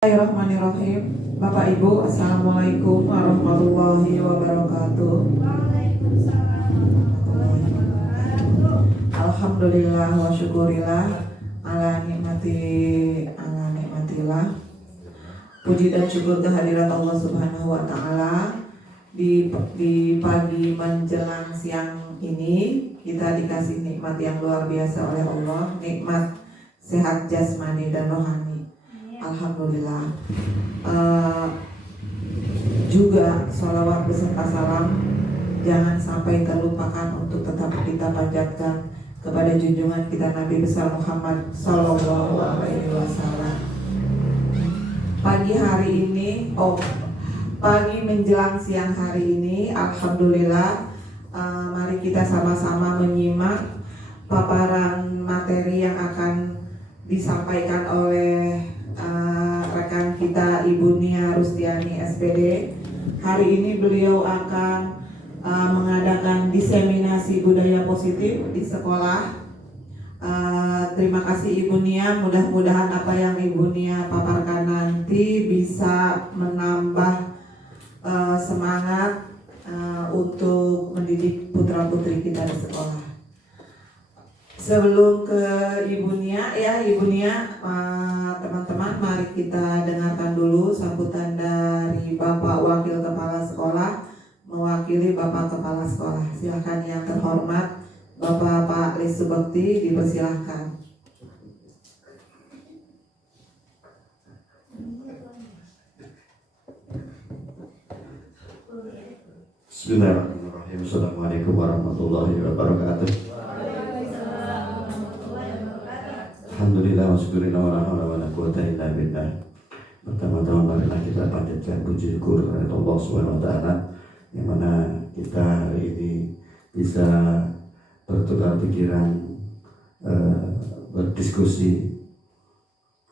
Bismillahirrahmanirrahim. Bapak Ibu, Assalamualaikum warahmatullahi wabarakatuh. Alhamdulillah wa syukurillah ala nikmatillah. Puji dan syukur kehadirat Allah Subhanahu wa taala. Di pagi menjelang siang ini kita dikasih nikmat yang luar biasa oleh Allah, nikmat sehat jasmani dan rohani. Alhamdulillah. Juga sholawat beserta salam jangan sampai terlupakan untuk tetap kita panjatkan kepada junjungan kita Nabi besar Muhammad Sallallahu Alaihi Wasallam. Pagi menjelang siang hari ini, alhamdulillah, mari kita sama-sama menyimak paparan materi yang akan disampaikan oleh rekan kita Ibu Nia Rustiani SPD. Hari ini beliau akan mengadakan diseminasi budaya positif di sekolah. Terima kasih Ibu Nia, mudah-mudahan apa yang Ibu Nia paparkan nanti bisa menambah semangat untuk mendidik putra-putri kita di sekolah. Sebelum ke Ibu Nia, teman-teman, mari kita dengarkan dulu sambutan dari Bapak Wakil Kepala Sekolah mewakili Bapak Kepala Sekolah. Silakan yang terhormat Bapak Pak Lisu Bekti, dipersilahkan. Bismillahirrahmanirrahim. Assalamualaikum warahmatullahi wabarakatuh. Alhamdulillah wa syukurillah wa la hawla wa la quwwata illa billah. Pertama-tama marilah kita panjatkan puji syukur kepada Allah Subhanahu wa taala yang mana kita hari ini bisa bertukar pikiran, berdiskusi,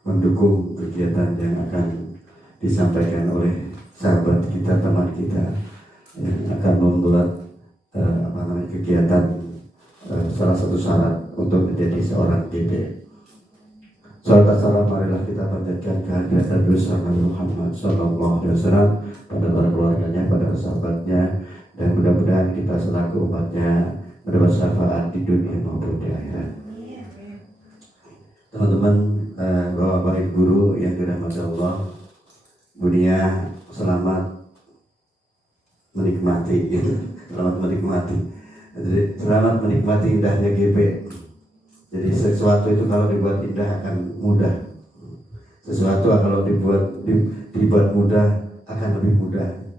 mendukung kegiatan yang akan disampaikan oleh sahabat kita, teman kita yang akan membuat kegiatan salah satu syarat untuk menjadi seorang DP. Salat salam marilah kita panjatkan kehadirat Nabi Muhammad Sallallahu Alaihi Wasallam pada para keluarganya, pada sahabatnya, dan mudah-mudahan kita selaku umatnya mendapat syafaat di dunia maupun di akhirat. Teman-teman, bapak ibu guru yang dirahmati Allah, dunia selamat menikmati, selamat menikmati. Jadi, selamat menikmati indahnya GP. Jadi sesuatu itu kalau dibuat indah akan mudah. Sesuatu kalau dibuat mudah akan lebih mudah.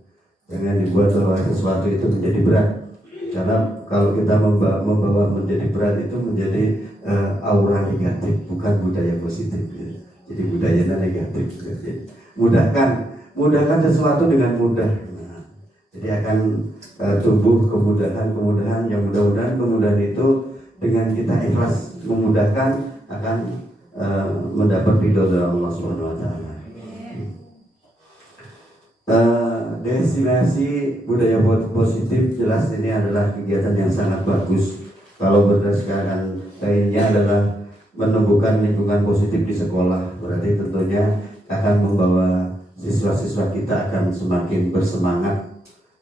Jangan dibuat bahwa sesuatu itu menjadi berat. Karena kalau kita membawa menjadi berat itu menjadi aura negatif, bukan budaya positif. Jadi budayanya negatif. Mudahkan sesuatu dengan mudah. Jadi akan tumbuh kemudahan yang mudah-mudahan kemudahan itu dengan kita ikhlas memudahkan akan mendapat ridho dari Allah Subhanahu wa taala. Destinasi budaya positif jelas ini adalah kegiatan yang sangat bagus. Kalau berdasarkan lainnya adalah menumbuhkan lingkungan positif di sekolah, berarti tentunya akan membawa siswa-siswa kita akan semakin bersemangat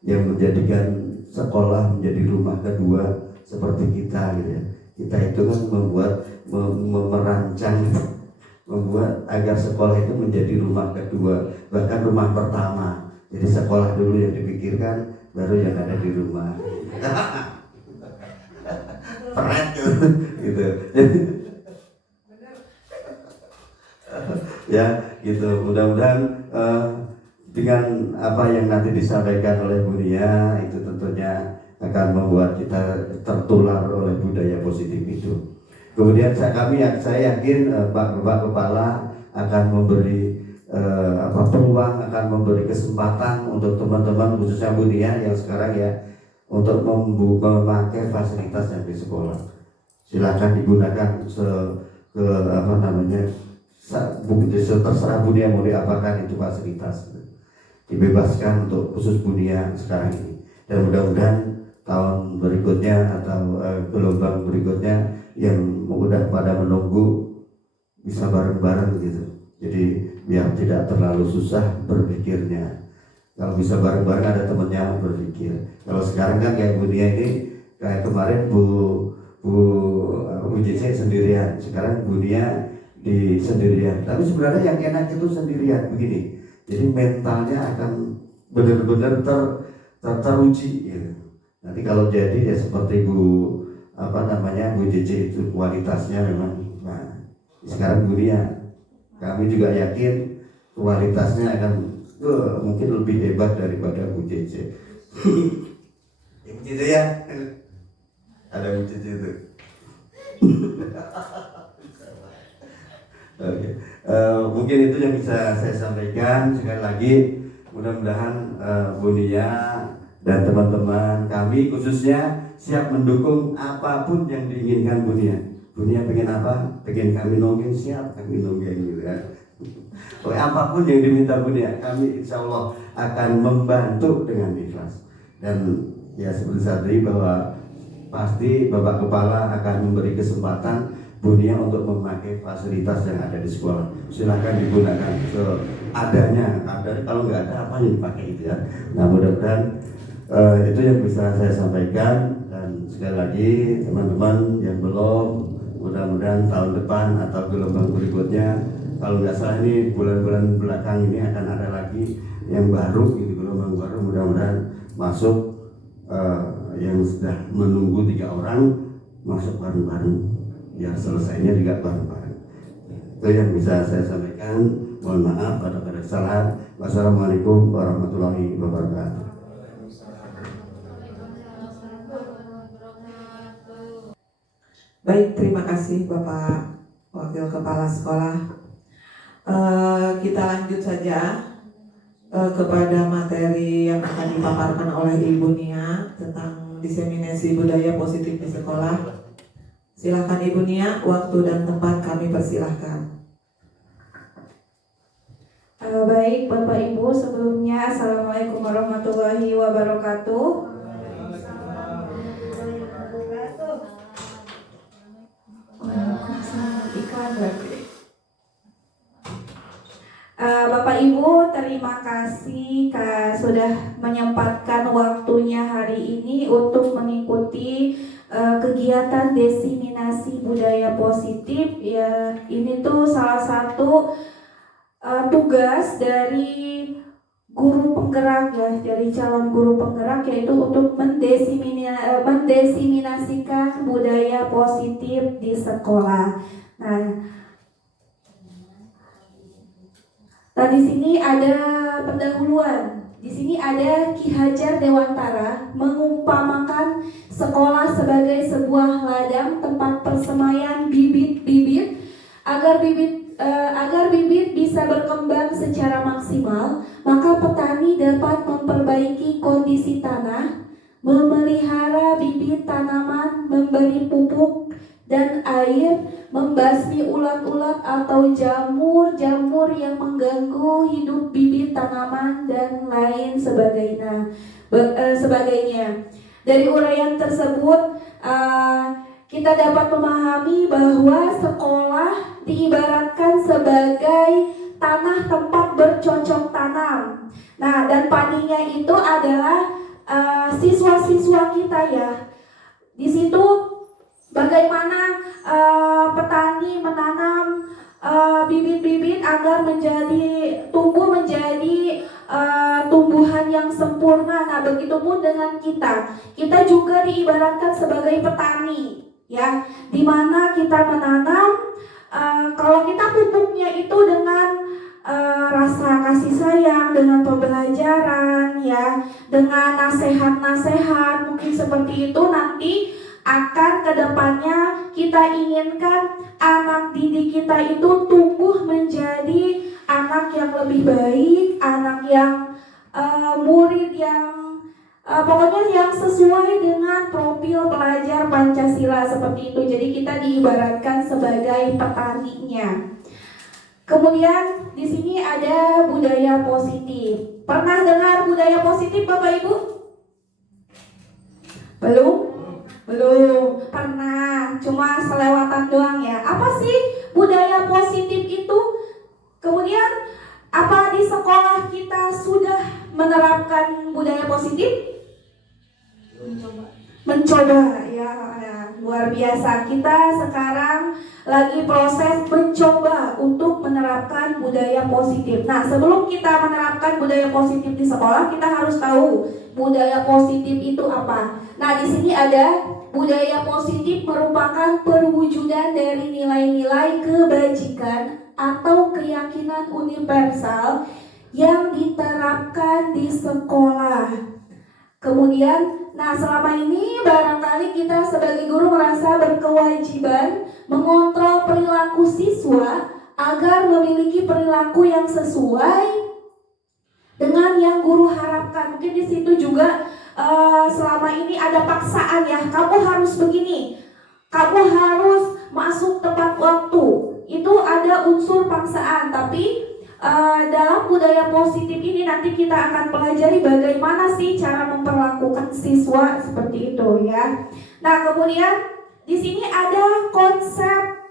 yang menjadikan sekolah menjadi rumah kedua seperti kita gitu ya. Kita itu kan merancang membuat agar sekolah itu menjadi rumah kedua, bahkan rumah pertama. Jadi sekolah dulu yang dipikirkan, baru yang ada di rumah. Keren gitu. Ya, gitu. Mudah-mudahan dengan apa yang nanti disampaikan oleh Bu Nia itu tentunya akan membuat kita tertular oleh budaya positif itu. Kemudian saya yakin Pak Kepala akan memberi peluang, akan memberi kesempatan untuk teman-teman khususnya Bu Nia yang sekarang ya untuk memakai fasilitas yang di sekolah. Silakan digunakan terserah Bu Nia mau diapakan itu fasilitas. Dibebaskan untuk khusus Bu Nia sekarang ini. Dan mudah-mudahan tahun berikutnya atau gelombang berikutnya yang udah pada menunggu bisa bareng-bareng gitu. Jadi biar tidak terlalu susah berpikirnya. Kalau bisa bareng-bareng ada temennya berpikir. Kalau sekarang kan kayak Bu Nia ini, kayak kemarin Bu JC sendirian, sekarang Bu Nia di sendirian. Tapi sebenarnya yang enak itu sendirian begini. Jadi mentalnya akan benar-benar teruji. Gitu. Nanti kalau jadi ya seperti Bu JC itu kualitasnya memang. Nah, sekarang Bu Nia, kami juga yakin kualitasnya akan mungkin lebih hebat daripada Bu JC. Bu JC ya, ada Bu JC itu. Oke. Mungkin itu yang bisa saya sampaikan. Sekali lagi mudah-mudahan Bu Nia dan teman-teman kami khususnya siap mendukung apapun yang diinginkan Bu Nia. Bu Nia pengen apa? Pengen kami nonggeng, siap kami nonggeng gitu kan. Apapun yang diminta Bu Nia, kami insya Allah akan membantu dengan ikhlas. Dan ya seperti tadi bahwa pasti Bapak Kepala akan memberi kesempatan Bu Nia untuk memakai fasilitas yang ada di sekolah. Silakan digunakan seadanya. Kalau nggak ada apa yang dipakai itu ya. Nah mudah-mudahan itu yang bisa saya sampaikan. Dan sekali lagi teman-teman yang belum, mudah-mudahan tahun depan atau gelombang berikutnya, kalau nggak salah ini bulan-bulan belakang ini akan ada lagi yang baru, gitu, gelombang baru, mudah-mudahan masuk yang sudah menunggu 3 orang masuk bareng-bareng, biar selesainya juga bareng-bareng. Itu yang bisa saya sampaikan. Mohon maaf pada kesalahan. Wassalamualaikum warahmatullahi wabarakatuh. Baik, terima kasih Bapak Wakil Kepala Sekolah. Kita lanjut saja kepada materi yang akan dipaparkan oleh Ibu Nia tentang diseminasi budaya positif di sekolah. Silakan Ibu Nia, waktu dan tempat kami persilahkan. Baik Bapak Ibu, sebelumnya Assalamualaikum warahmatullahi wabarakatuh. Bapak Ibu, terima kasih sudah menyempatkan waktunya hari ini untuk mengikuti kegiatan diseminasi budaya positif. Ya, ini tuh salah satu tugas dari guru penggerak ya, dari calon guru penggerak, yaitu untuk mendiseminasikan budaya positif di sekolah. Nah, di sini ada pendahuluan. Di sini ada Ki Hajar Dewantara mengumpamakan sekolah sebagai sebuah ladang tempat persemaian bibit-bibit agar bibit bisa berkembang secara maksimal. Maka petani dapat memperbaiki kondisi tanah, memelihara bibit tanaman, memberi pupuk dan air, membasmi ulat-ulat atau jamur-jamur yang mengganggu hidup bibit tanaman dan lain sebagainya. Dari uraian tersebut kita dapat memahami bahwa sekolah diibaratkan sebagai tanah tempat bercocok tanam. Nah, dan padinya itu adalah siswa-siswa kita ya. Di situ bagaimana petani menanam bibit-bibit agar tumbuh menjadi tumbuhan yang sempurna. Nah, begitupun dengan kita. Kita juga diibaratkan sebagai petani, ya, di mana kita menanam. Kalau kita pupuknya itu dengan rasa kasih sayang, dengan pembelajaran, ya, dengan nasihat-nasihat, mungkin seperti itu nanti akan kedepannya kita inginkan anak didik kita itu tumbuh menjadi anak yang lebih baik, anak yang murid yang pokoknya yang sesuai dengan profil pelajar Pancasila seperti itu. Jadi kita diibaratkan sebagai petaninya. Kemudian di sini ada budaya positif. Pernah dengar budaya positif Bapak Ibu? Belum pernah, cuma selewatan doang ya. Apa sih budaya positif itu? Kemudian menerapkan budaya positif? Mencoba ya, luar biasa. Kita sekarang lagi proses mencoba untuk menerapkan budaya positif. Nah, sebelum kita menerapkan budaya positif di sekolah, kita harus tahu budaya positif itu apa. Nah, di sini ada budaya positif merupakan perwujudan dari nilai-nilai kebajikan atau keyakinan universal yang diterapkan di sekolah. Kemudian, nah selama ini barangkali kita sebagai guru merasa berkewajiban mengontrol perilaku siswa agar memiliki perilaku yang sesuai dengan yang guru harapkan. Mungkin di situ juga selama ini ada paksaan ya, kamu harus begini, kamu harus masuk tepat waktu. Itu ada unsur paksaan, tapi dalam budaya positif ini nanti kita akan pelajari bagaimana sih cara memperlakukan siswa seperti itu ya. Nah, kemudian di sini ada konsep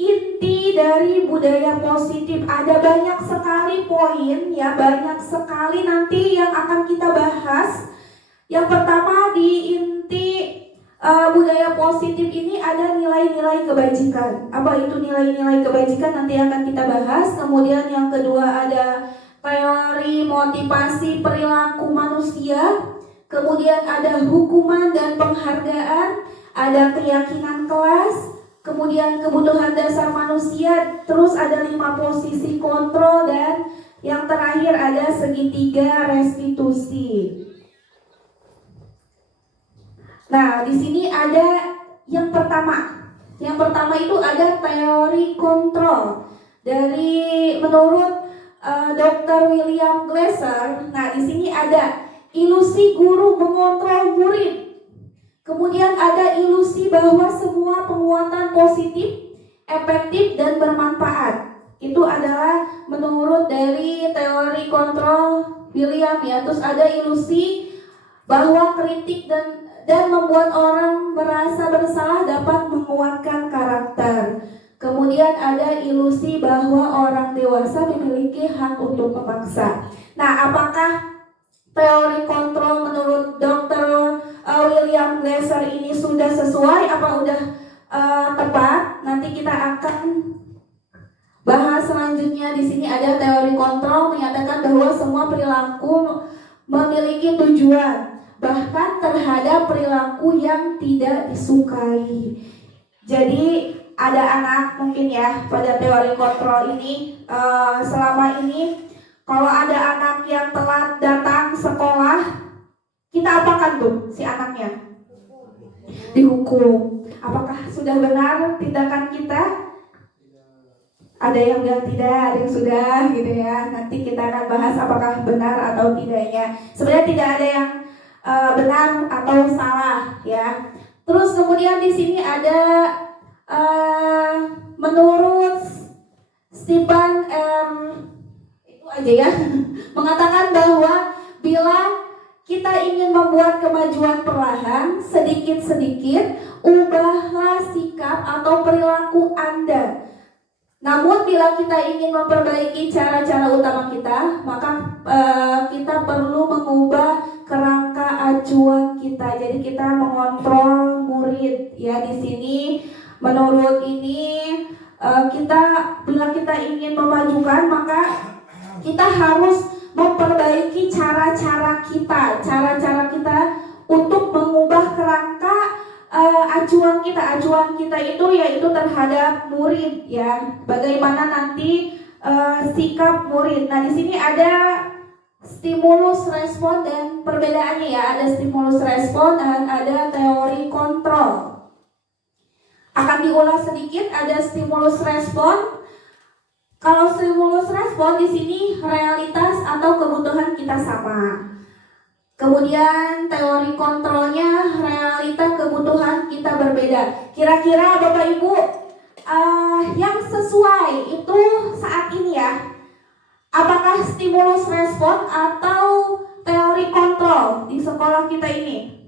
inti dari budaya positif. Ada banyak sekali poin ya, banyak sekali nanti yang akan kita bahas. Yang pertama di inti budaya positif ini ada nilai-nilai kebajikan. Apa itu nilai-nilai kebajikan nanti akan kita bahas. Kemudian yang kedua ada teori motivasi perilaku manusia. Kemudian ada hukuman dan penghargaan, ada keyakinan kelas, kemudian kebutuhan dasar manusia, terus ada 5 posisi kontrol, dan yang terakhir ada segitiga restitusi. Nah, di sini ada yang pertama. Yang pertama itu ada teori kontrol dari menurut Dr. William Glasser. Nah, di sini ada ilusi guru mengontrol murid. Kemudian ada ilusi bahwa semua penguatan positif, efektif dan bermanfaat. Itu adalah menurut dari teori kontrol William ya. Terus ada ilusi bahwa kritik dan membuat orang merasa bersalah dapat menguatkan karakter. Kemudian ada ilusi bahwa orang dewasa memiliki hak untuk memaksa. Nah, apakah teori kontrol menurut Dr. William Glasser ini sudah sesuai? Apa udah tepat? Nanti kita akan bahas selanjutnya. Di sini ada teori kontrol menyatakan bahwa semua perilaku memiliki tujuan, bahkan terhadap perilaku yang tidak disukai. Jadi ada anak mungkin ya pada teori kontrol ini selama ini kalau ada anak yang telat datang sekolah, kita apakan tuh si anaknya? Dihukum. Apakah sudah benar tindakan kita? Ada yang bilang tidak, ada yang sudah gitu ya. Nanti kita akan bahas apakah benar atau tidaknya. Sebenarnya tidak ada yang benar atau salah ya. Terus kemudian di sini ada menurut Stephen itu aja ya mengatakan bahwa bila kita ingin membuat kemajuan perlahan sedikit-sedikit, ubahlah sikap atau perilaku Anda. Namun bila kita ingin memperbaiki cara-cara utama kita, maka kita perlu mengubah kerangka acuan kita. Jadi kita mengontrol murid ya di sini. Menurut ini bila kita ingin memajukan, maka kita harus memperbaiki cara-cara kita untuk mengubah kerangka acuan kita. Acuan kita itu yaitu terhadap murid ya. Bagaimana nanti sikap murid. Nah, di sini ada stimulus respon dan perbedaannya ya. Ada stimulus respon dan ada teori kontrol. Akan diulas sedikit. Ada stimulus respon. Kalau stimulus respon di sini realitas atau kebutuhan kita sama. Kemudian teori kontrolnya realita kebutuhan kita berbeda. Kira-kira Bapak Ibu yang sesuai itu saat ini ya, apakah stimulus respon atau teori kontrol di sekolah kita ini?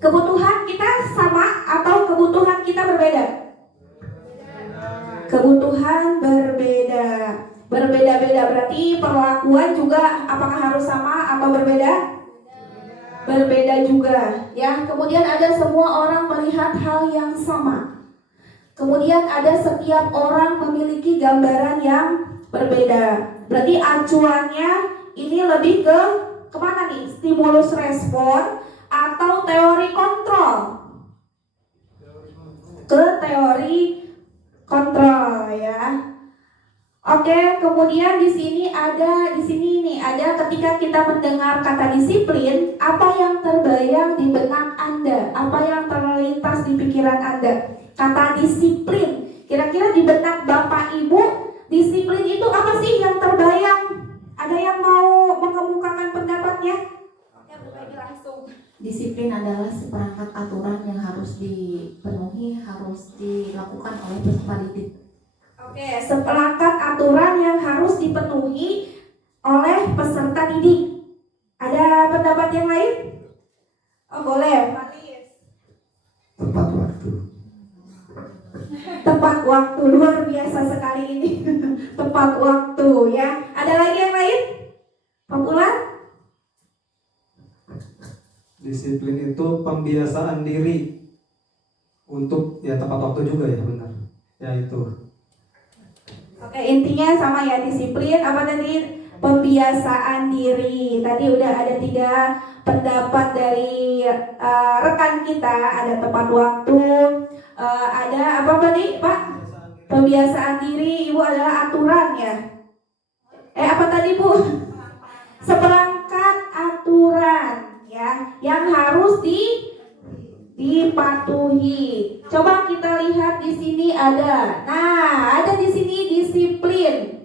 Kebutuhan kita sama atau kebutuhan kita berbeda? Kebutuhan berbeda. Berbeda-beda, berarti perlakuan juga apakah harus sama atau berbeda? Berbeda juga ya. Kemudian ada semua orang melihat hal yang sama. Kemudian ada setiap orang memiliki gambaran yang berbeda. Berarti acuannya ini lebih ke kemana nih? Stimulus respon atau teori kontrol? Ke teori kontrol ya. Oke, kemudian di sini ada ketika kita mendengar kata disiplin, apa yang terbayang di benak Anda? Apa yang terlintas di pikiran Anda? Kata disiplin. Kira-kira di benak Bapak Ibu, disiplin itu apa sih yang terbayang? Ada yang mau mengemukakan pendapatnya? Ya, berbagi langsung. Disiplin adalah seperangkat aturan yang harus dipenuhi, harus dilakukan oleh peserta didik. Oke, seperangkat aturan yang harus dipenuhi oleh peserta didik. Ada pendapat yang lain? Oh, boleh. Tepat waktu. Tepat waktu, luar biasa sekali ini. Tepat waktu ya. Ada lagi yang lain? Populer? Disiplin itu pembiasaan diri untuk ya tepat waktu juga ya, benar. Ya itu. Oke, intinya sama ya, disiplin apa tadi? Pembiasaan diri. Tadi udah ada 3 pendapat dari rekan kita. Ada tepat waktu, ada apa tadi Pak? Pembiasaan diri. Ibu adalah aturan ya. Apa tadi Bu? Seperangkat aturan ya, yang harus dipatuhi. Coba kita lihat di sini ada. Nah, ada di sini disiplin.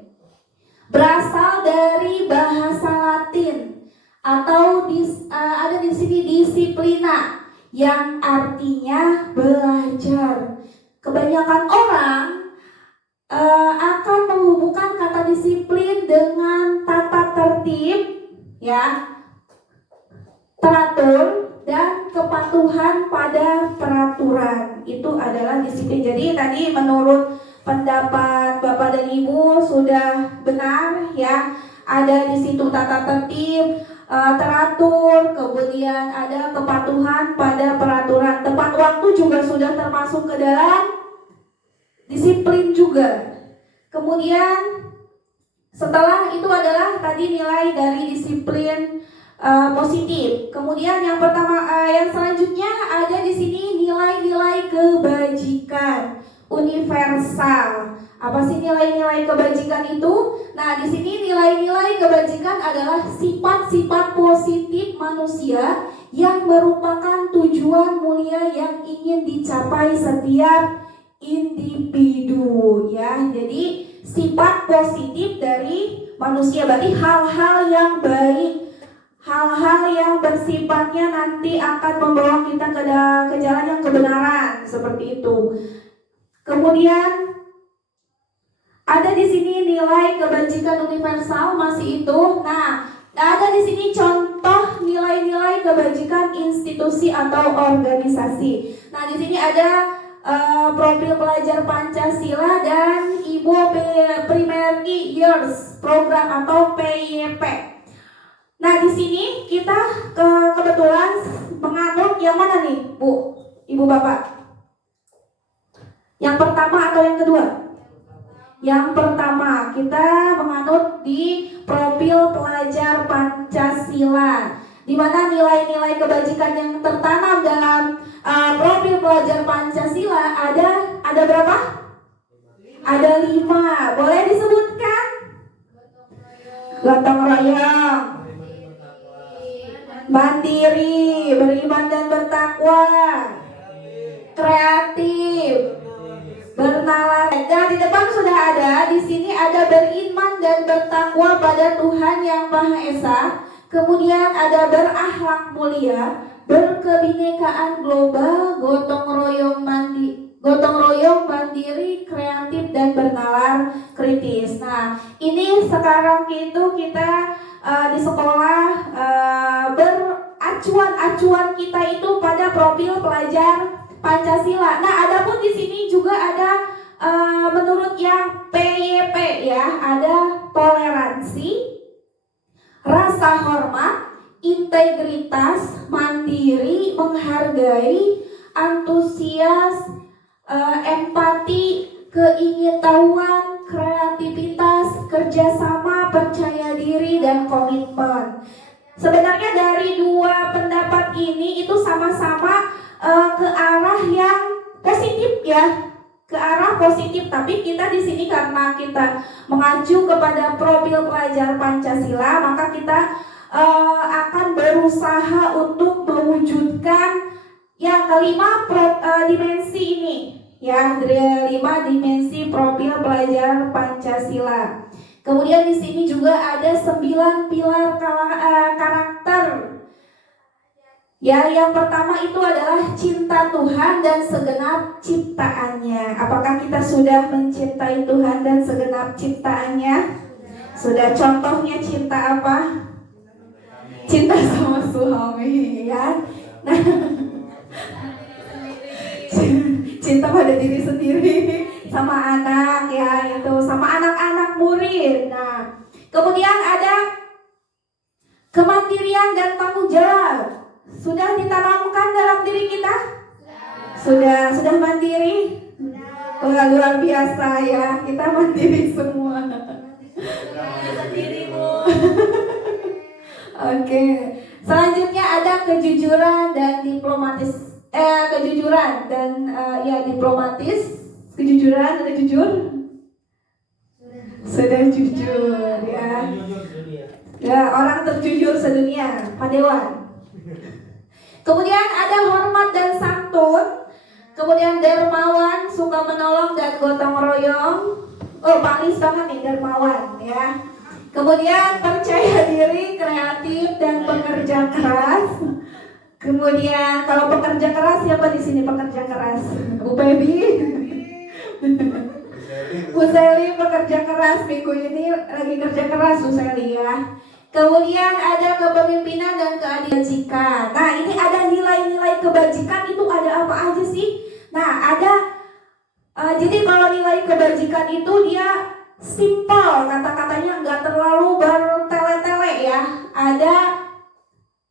Berasal dari bahasa Latin atau ada di sini disiplina yang artinya belajar. Kebanyakan orang akan menghubungkan kata disiplin dengan tata tertib ya, teratur dan kepatuhan pada peraturan. Itu adalah disiplin. Jadi tadi menurut pendapat Bapak dan Ibu sudah benar ya. Ada di situ tata tertib, teratur, kemudian ada kepatuhan pada peraturan. Tepat waktu juga sudah termasuk ke dalam disiplin juga. Kemudian setelah itu adalah tadi nilai dari disiplin positif. Kemudian yang pertama, yang selanjutnya ada di sini nilai-nilai kebajikan universal. Apa sih nilai-nilai kebajikan itu? Nah, di sini nilai-nilai kebajikan adalah sifat-sifat positif manusia yang merupakan tujuan mulia yang ingin dicapai setiap individu ya. Jadi sifat positif dari manusia berarti hal-hal yang baik, hal-hal yang bersifatnya nanti akan membawa kita ke jalan yang kebenaran, seperti itu. Kemudian ada di sini nilai kebajikan universal masih itu. Nah, ada di sini contoh nilai-nilai kebajikan institusi atau organisasi. Nah, di sini ada profil pelajar Pancasila dan Ibu Primary Years Program atau PYP. Nah, di sini kita kebetulan menganut yang mana nih, Bu, Ibu Bapak? Yang pertama atau yang kedua? Yang pertama, kita menganut di profil pelajar Pancasila, di mana nilai-nilai kebajikan yang tertanam dalam profil pelajar Pancasila ada berapa? Ada 5. Boleh disebutkan? Gotong royong, mandiri, beriman dan bertakwa, kreatif, bernalar. Dan di depan sudah ada, di sini ada beriman dan bertakwa pada Tuhan Yang Maha Esa. Kemudian ada berakhlak mulia, berkebinekaan global, gotong royong mandiri, kreatif dan bernalar kritis. Nah, ini sekarang itu kita di sekolah beracuan kita itu pada profil pelajar Pancasila. Nah, adapun di sini juga ada menurut yang PYP ya, ada rasa hormat, integritas, mandiri, menghargai, antusias, empati, keingintahuan, kreativitas, kerjasama, percaya diri, dan komitmen. Sebenarnya dari dua pendapat ini itu sama-sama ke arah yang positif ya, ke arah positif. Tapi kita di sini karena kita mengacu kepada profil pelajar Pancasila, maka kita akan berusaha untuk mewujudkan yang kelima dimensi ini. Ya, 5 dimensi profil pelajar Pancasila. Kemudian di sini juga ada 9 pilar karakter. Ya, yang pertama itu adalah cinta Tuhan dan segenap ciptaannya. Apakah kita sudah mencintai Tuhan dan segenap ciptaannya? Sudah. Contohnya cinta apa? Cinta sama suami, ya. Nah, cinta pada diri sendiri, sama anak, ya, itu sama anak-anak murid. Nah, kemudian ada kemandirian dan tanggung jawab. Sudah ditanamkan dalam diri kita? Sudah mandiri? Wah, luar biasa ya, kita mandiri semua. Oke. Selanjutnya ada kejujuran dan diplomatis. Kejujuran dan diplomatis. Kejujuran, ada jujur? Sudah jujur ya. Ya, orang terjujur sedunia, Pak Dewan. Kemudian ada hormat dan santun. Kemudian dermawan, suka menolong dan gotong royong. Oh, paling banget nih dermawan ya. Kemudian percaya diri, kreatif dan pekerja keras. Kemudian kalau pekerja keras, siapa di sini pekerja keras? Bu Pebi. Bu Seli pekerja keras, minggu ini lagi kerja keras Bu Seli ya. Kemudian ada kepemimpinan dan kebajikan. Nah, ini ada nilai-nilai kebajikan itu ada apa aja sih? Nah, ada jadi kalau nilai kebajikan itu dia simple, kata-katanya nggak terlalu bertele-tele ya. Ada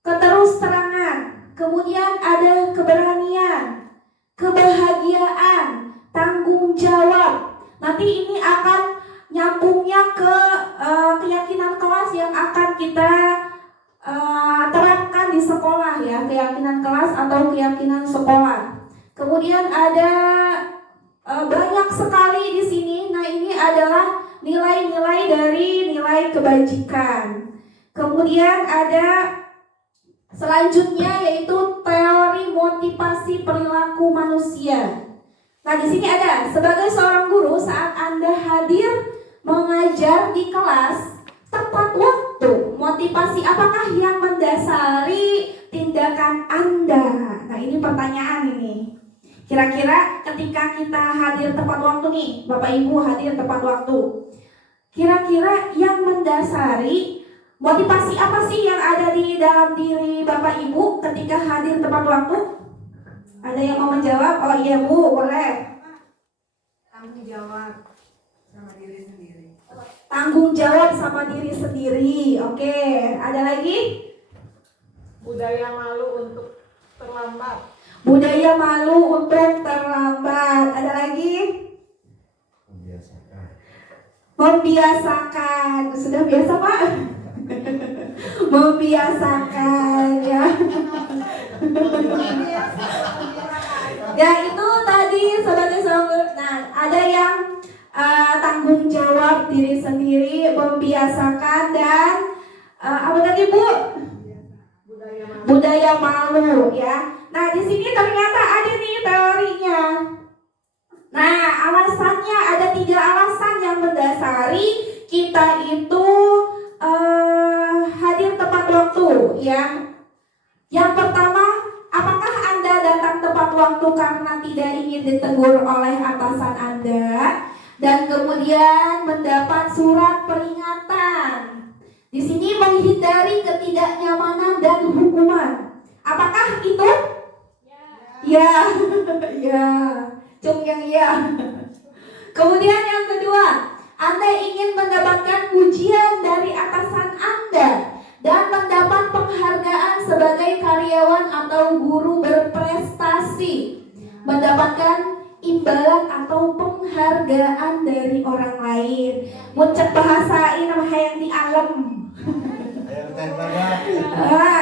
keterusterangan, kemudian ada keberanian, kebahagiaan, tanggung jawab. Nanti ini akan nyambungnya ke keyakinan kelas yang akan kita terapkan di sekolah ya, keyakinan kelas atau keyakinan sekolah. Kemudian ada banyak sekali di sini. Nah, ini adalah nilai-nilai dari nilai kebajikan. Kemudian ada selanjutnya yaitu teori motivasi perilaku manusia. Nah, di sini ada sebagai seorang guru saat Anda hadir mengajar di kelas tepat waktu. Motivasi apakah yang mendasari tindakan Anda? Nah, ini pertanyaan ini. Kira-kira ketika kita hadir tepat waktu nih, Bapak Ibu hadir tepat waktu. Kira-kira yang mendasari motivasi apa sih yang ada di dalam diri Bapak Ibu ketika hadir tepat waktu? Ada yang mau menjawab? Oh iya Bu, boleh. Tanggung jawab sama diri sendiri. Tanggung jawab sama diri sendiri. Oke, ada lagi? Budaya malu untuk terlambat. Budaya malu untuk terlambat. Ada lagi? Membiasakan. Sudah biasa Pak? Membiasakan ya. Ya, itu tadi sebagai seorang. Nah, ada yang tanggung jawab diri sendiri, membiasakan, dan apa tadi Bu? Budaya malu ya. Nah, di sini ternyata ada nih teorinya. Nah, alasannya ada 3 alasan yang mendasari kita itu hadir tepat waktu ya. Yang pertama, apakah Anda datang tepat waktu karena tidak ingin ditegur oleh atasan Anda dan kemudian mendapat surat peringatan? Di sini menghindari ketidaknyamanan dan hukuman. Apakah itu? Ya, ya, cung yang ya. Kemudian yang kedua, Anda ingin mendapatkan pujian dari atasan Anda dan mendapat penghargaan sebagai karyawan atau guru berprestasi, mendapatkan imbalan atau penghargaan dari orang lain. Muncak bahasain nama hayang di alam.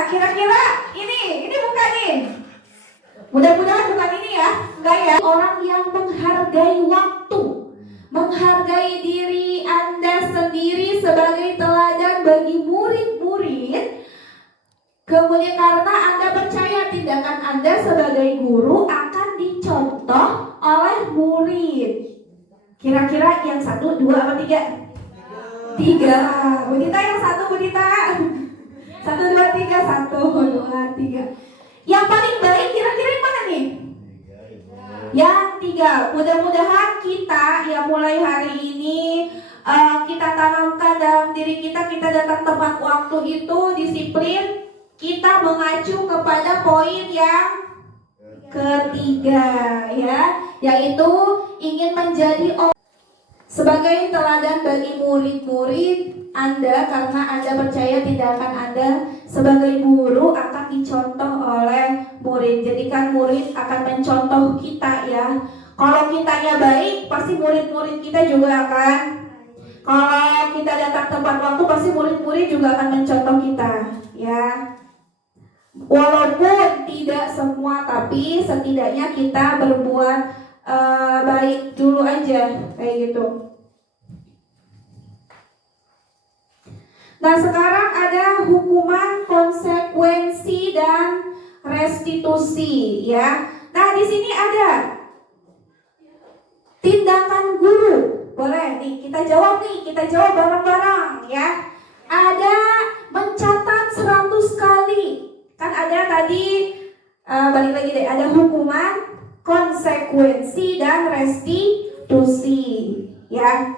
Kira-kira ini bukan nih. Mudah-mudahan bukan ini ya. Enggak ya. Orang yang menghargai waktu, menghargai diri Anda sendiri sebagai teladan bagi murid-murid. Kemudian karena Anda percaya tindakan Anda sebagai guru akan dicontoh oleh murid. Kira-kira yang 1, 2, apa 3? 3. Budita yang 1, Budita. 1, 2, 3, 1, 2, 3. Yang paling baik kira-kira yang mana nih? Yang 3. Mudah-mudahan kita yang mulai hari ini kita tanamkan dalam diri kita datang tepat waktu itu disiplin. Kita mengacu kepada poin yang ketiga ya, yaitu ingin menjadi sebagai teladan bagi murid-murid Anda, karena Anda percaya tindakan Anda sebagai guru akan dicontoh oleh murid. Jadikan murid akan mencontoh kita ya. Kalau kitanya baik, pasti murid-murid kita juga akan. Kalau kita datang tepat waktu, pasti murid-murid juga akan mencontoh kita ya. Walaupun tidak semua, tapi setidaknya kita berbuat baik dulu aja kayak gitu. Nah, sekarang ada hukuman, konsekuensi dan restitusi ya. Nah, di sini ada tindakan guru. Boleh nih kita jawab bareng-bareng ya. Ada mencatat 100 kali. Kan ada tadi balik lagi deh, ada hukuman, konsekuensi dan restitusi ya.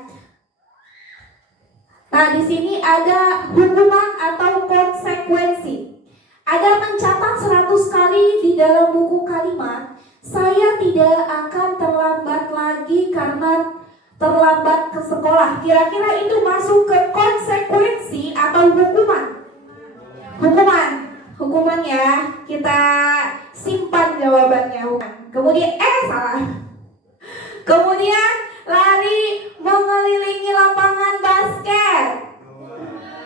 Nah, di sini ada hukuman atau konsekuensi. Ada mencatat 100 kali di dalam buku kalimat, saya tidak akan terlambat lagi karena terlambat ke sekolah. Kira-kira itu masuk ke konsekuensi atau hukuman? Hukuman ya. Kita simpan jawabannya. Kemudian salah. Kemudian lari mengelilingi lapangan basket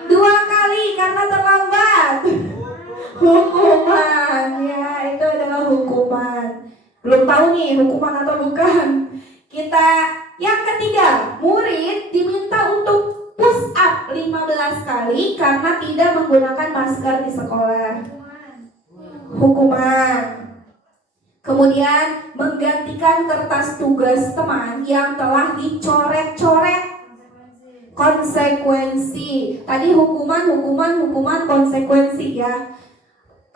2 kali karena terlambat. Hukuman ya, itu adalah hukuman. Belum tahu nih hukuman atau bukan. Kita yang ketiga, murid diminta untuk push up 15 kali karena tidak menggunakan masker di sekolah. Hukuman. Kemudian menggantikan kertas tugas teman yang telah dicoret-coret. Konsekuensi. Tadi hukuman, konsekuensi ya.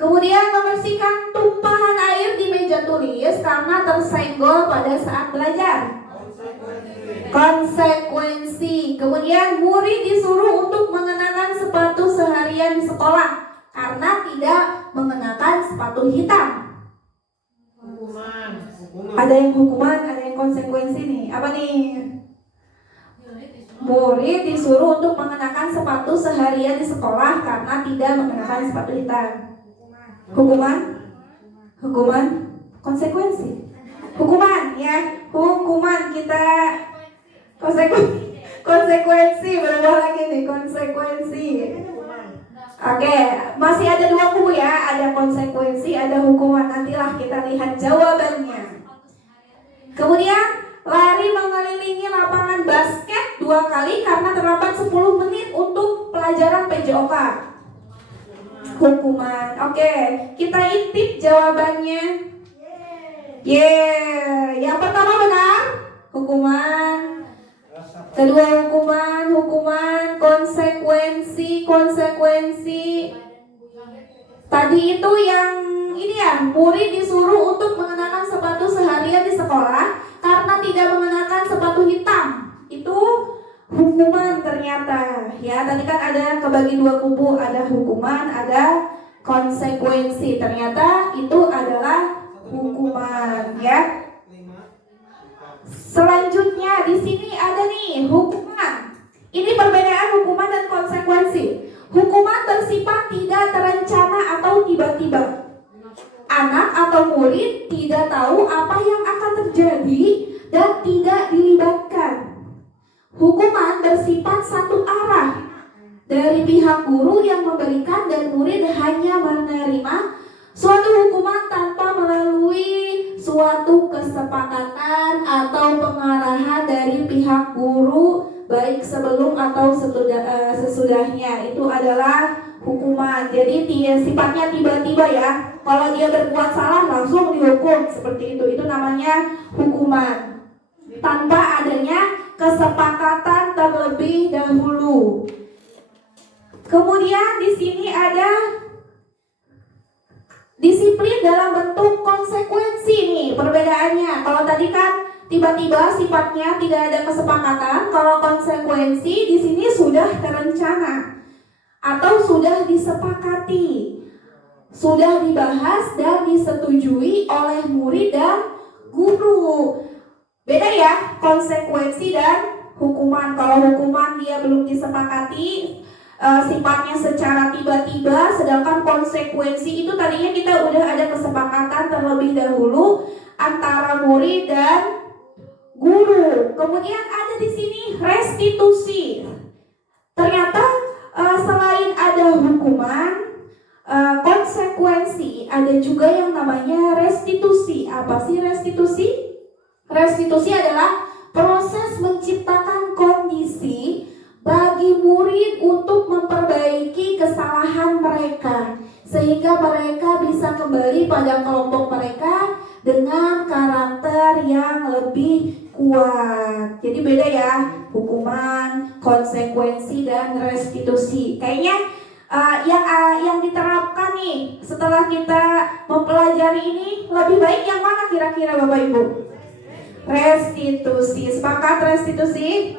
Kemudian membersihkan tumpahan air di meja tulis karena tersenggol pada saat belajar. Konsekuensi. Kemudian murid disuruh untuk mengenakan sepatu seharian di sekolah karena tidak mengenakan sepatu hitam. Ada yang hukuman, ada yang konsekuensi nih. Apa nih? Murid disuruh untuk mengenakan sepatu seharian di sekolah karena tidak mengenakan sepatu hitam. Hukuman, konsekuensi. Hukuman ya, hukuman kita konsekuensi berubah lagi nih, konsekuensi. Oke, masih ada 2 kubu ya, ada konsekuensi, ada hukuman. Nantilah kita lihat jawabannya. Kemudian lari mengelilingi lapangan basket 2 kali karena terlambat 10 menit untuk pelajaran PJOK. Hukuman. Oke, kita intip jawabannya. Yang pertama benar, hukuman. Kedua hukuman, konsekuensi. Tadi itu yang ini ya, murid disuruh untuk mengenakan sepatu seharian di sekolah karena tidak mengenakan sepatu hitam. Itu hukuman ternyata ya. Tadi kan ada kebagi 2 kubu, ada hukuman, ada konsekuensi. Ternyata itu adalah hukuman ya. Selanjutnya di sini ada nih hukuman. Ini perbedaan hukuman dan konsekuensi. Hukuman bersifat tidak terencana atau tiba-tiba. Anak atau murid tidak tahu apa yang akan terjadi dan tidak dilibatkan. Hukuman bersifat satu arah dari pihak guru yang memberikan dan murid hanya menerima suatu hukuman tanpa melalui suatu kesepakatan atau pengarahan dari pihak guru baik sebelum atau sesudahnya. Itu adalah hukuman. Jadi sifatnya tiba-tiba ya. Kalau dia berbuat salah langsung dihukum seperti itu. Itu namanya hukuman. Tanpa adanya kesepakatan terlebih dahulu. Kemudian di sini ada disiplin dalam bentuk konsekuensi nih perbedaannya. Kalau tadi kan tiba-tiba sifatnya tidak ada kesepakatan, kalau konsekuensi di sini sudah terencana atau sudah disepakati, sudah dibahas dan disetujui oleh murid dan guru. Beda ya konsekuensi dan hukuman. Kalau hukuman dia belum disepakati, sifatnya secara tiba-tiba, sedangkan konsekuensi itu tadinya kita udah ada kesepakatan terlebih dahulu antara murid dan guru. Kemudian ada di sini restitusi. Ternyata selain ada hukuman, konsekuensi, ada juga yang namanya restitusi. Apa sih restitusi? Restitusi adalah proses menciptakan kondisi bagi murid untuk memperbaiki kesalahan mereka sehingga mereka bisa kembali pada kelompok mereka dengan karakter yang lebih kuat. Jadi beda ya, hukuman, konsekuensi dan restitusi. Kayaknya yang diterapkan nih setelah kita mempelajari ini lebih baik yang mana kira-kira Bapak Ibu? Restitusi. Sepakat restitusi?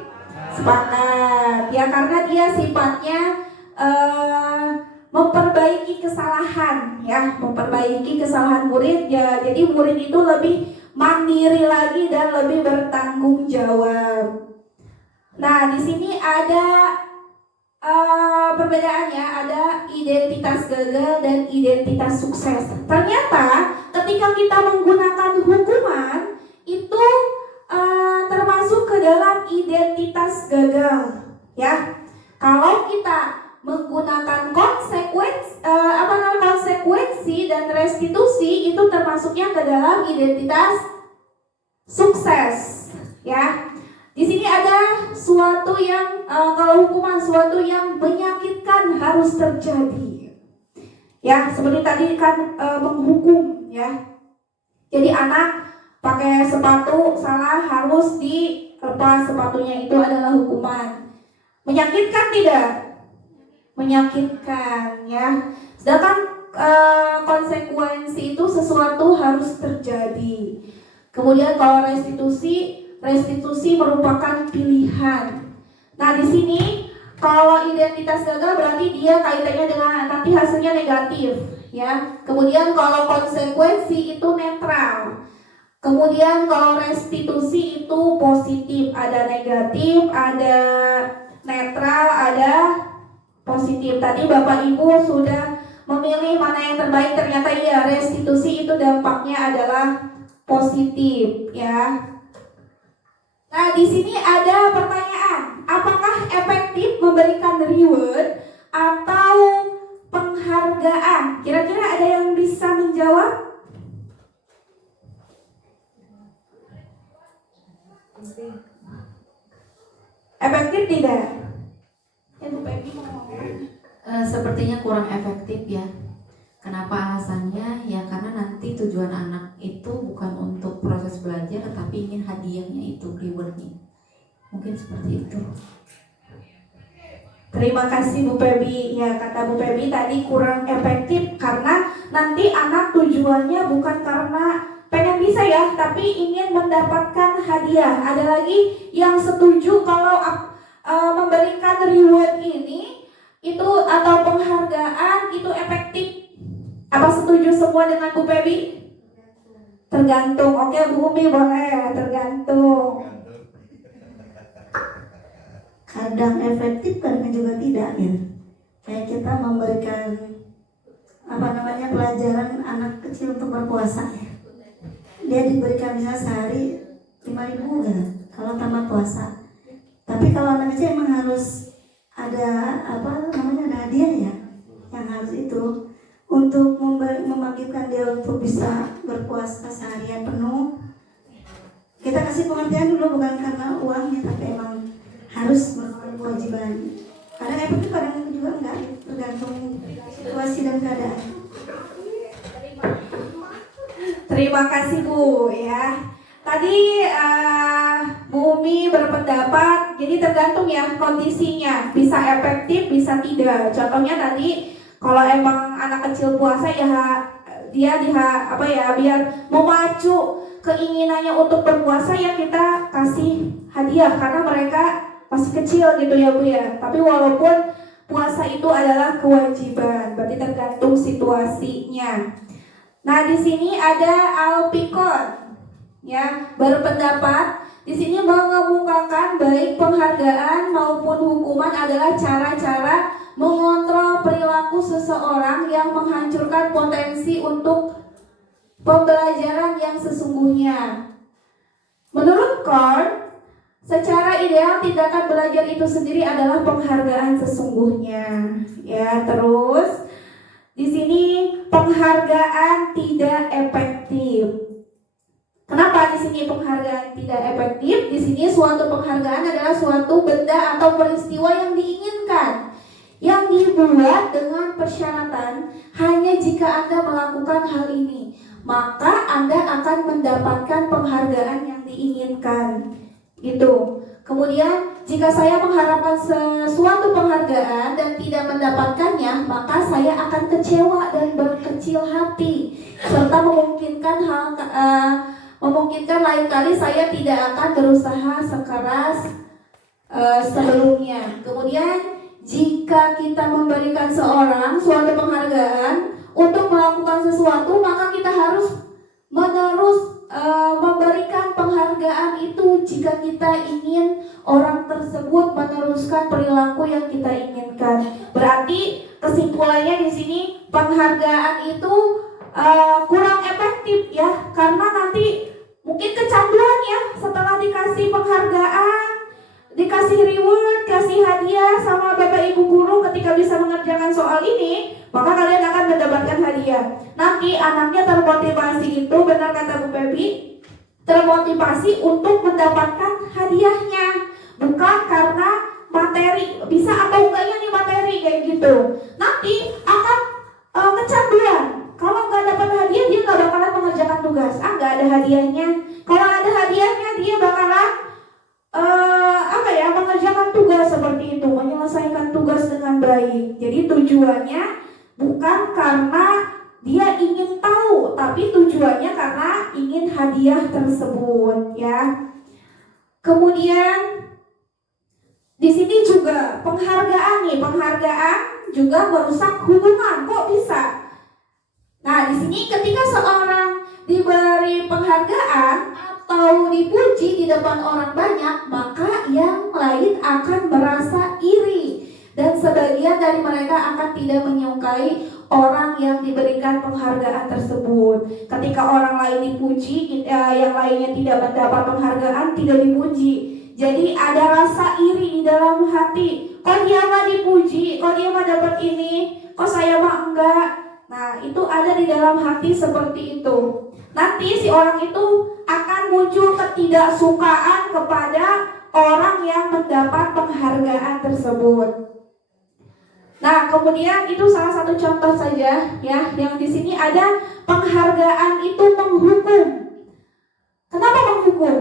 Sepakat. Ya karena dia sifatnya memperbaiki kesalahan ya, memperbaiki kesalahan murid ya. Jadi murid itu lebih mandiri lagi dan lebih bertanggung jawab. Nah, di sini ada perbedaannya, ada identitas gagal dan identitas sukses. Ternyata ketika kita menggunakan hukuman itu termasuk ke dalam identitas gagal ya. Kalau kita menggunakan konsekuensi dan restitusi itu termasuknya ke dalam identitas sukses ya. Di sini ada suatu yang kalau hukuman suatu yang menyakitkan harus terjadi ya, seperti tadi kan menghukum ya. Jadi anak pakai sepatu salah harus dilepas sepatunya, itu adalah hukuman. Menyakitkan tidak? Menyakitkan ya. Sedangkan konsekuensi itu sesuatu harus terjadi. Kemudian kalau restitusi merupakan pilihan. Nah, di sini kalau identitas gagal berarti dia kaitannya dengan nanti hasilnya negatif ya. Kemudian kalau konsekuensi itu netral. Kemudian kalau restitusi itu positif, ada negatif, ada netral, ada positif. Tadi Bapak Ibu sudah memilih mana yang terbaik, ternyata iya restitusi itu dampaknya adalah positif ya. Nah, di sini ada pertanyaan, apakah efektif memberikan reward atau penghargaan? Kira-kira ada yang bisa menjawab? Efektif tidak? Sepertinya kurang efektif ya. Kenapa alasannya? Ya karena nanti tujuan anak itu bukan untuk proses belajar, tetapi ingin hadiahnya itu, rewardnya. Mungkin seperti itu. Terima kasih Bu Pebi. Ya, kata Bu Pebi tadi kurang efektif karena nanti anak tujuannya bukan karena pengen bisa ya, tapi ingin mendapatkan hadiah. Ada lagi yang setuju kalau memberikan reward ini itu atau penghargaan itu efektif. Apa setuju semua dengan Bu Pebi? Tergantung. Oke, Bu Umi boleh, tergantung. Kadang efektif, kadang juga tidak ya. Kayak kita memberikan pelajaran anak kecil untuk berpuasa ya. Dia diberikan misalnya sehari 5.000 kan kalau tamat puasa. Tapi kalau anak kecil emang harus ada ada hadiah ya, yang harus itu untuk membangkitkan dia untuk bisa berpuasa seharian penuh. Kita kasih pengertian dulu bukan karena uangnya, tapi emang harus berkewajiban. Kadang efektif, kadang juga enggak, tergantung situasi dan keadaan. Terima kasih Bu ya. Tadi Bu Umi berpendapat, jadi tergantung ya kondisinya, bisa efektif, bisa tidak. Contohnya tadi kalau emang anak kecil puasa ya dia biar memacu keinginannya untuk berpuasa ya kita kasih hadiah karena mereka masih kecil gitu ya Bu ya. Tapi walaupun puasa itu adalah kewajiban, berarti tergantung situasinya. Nah, di sini ada Alpikon ya, berpendapat di sini mengemukakan baik penghargaan maupun hukuman adalah cara-cara mengontrol perilaku seseorang yang menghancurkan potensi untuk pembelajaran yang sesungguhnya. Menurut Korn, secara ideal tindakan belajar itu sendiri adalah penghargaan sesungguhnya. Ya, terus di sini penghargaan tidak efektif. Kenapa di sini penghargaan tidak efektif? Di sini suatu penghargaan adalah suatu benda atau peristiwa yang diinginkan, yang dibuat dengan persyaratan hanya jika Anda melakukan hal ini, maka Anda akan mendapatkan penghargaan yang diinginkan. Gitu. Kemudian jika saya mengharapkan sesuatu penghargaan dan tidak mendapatkannya, maka saya akan kecewa dan berkecil hati, serta memungkinkan lain kali saya tidak akan berusaha sekeras sebelumnya. Kemudian jika kita memberikan seorang suatu penghargaan untuk melakukan sesuatu, maka kita harus menerus memberikan penghargaan itu jika kita ingin orang tersebut meneruskan perilaku yang kita inginkan. Berarti kesimpulannya di sini penghargaan itu kurang efektif ya, karena nanti mungkin kecanduan ya, setelah dikasih penghargaan, dikasih reward, kasih hadiah sama bapak ibu guru ketika bisa mengerjakan soal ini, maka kalian akan mendapatkan hadiah. Nanti anaknya termotivasi, itu benar kata Bu Pepi, termotivasi untuk mendapatkan hadiahnya, bukan karena materi, bisa atau enggaknya nih materi kayak gitu. Nanti akan kecanduan. Kalau nggak dapat hadiah dia nggak bakalan mengerjakan tugas. Nggak ada hadiahnya. Kalau ada hadiahnya dia bakalan mengerjakan tugas seperti itu, menyelesaikan tugas dengan baik. Jadi tujuannya bukan karena dia ingin tahu, tapi tujuannya karena ingin hadiah tersebut ya. Kemudian di sini juga penghargaan juga merusak hubungan. Kok bisa? Nah, di sini ketika seorang diberi penghargaan atau dipuji di depan orang banyak, maka yang lain akan merasa iri, dan sebagian dari mereka akan tidak menyukai orang yang diberikan penghargaan tersebut. Ketika orang lain dipuji, yang lainnya tidak mendapat penghargaan, tidak dipuji, jadi ada rasa iri di dalam hati. Kok dia mah dipuji, kok dia mah dapat ini, kok saya mah enggak. Nah, itu ada di dalam hati seperti itu. Nanti si orang itu akan muncul ketidaksukaan kepada orang yang mendapat penghargaan tersebut. Nah, kemudian itu salah satu contoh saja ya, yang di sini ada penghargaan itu menghukum. Kenapa menghukum?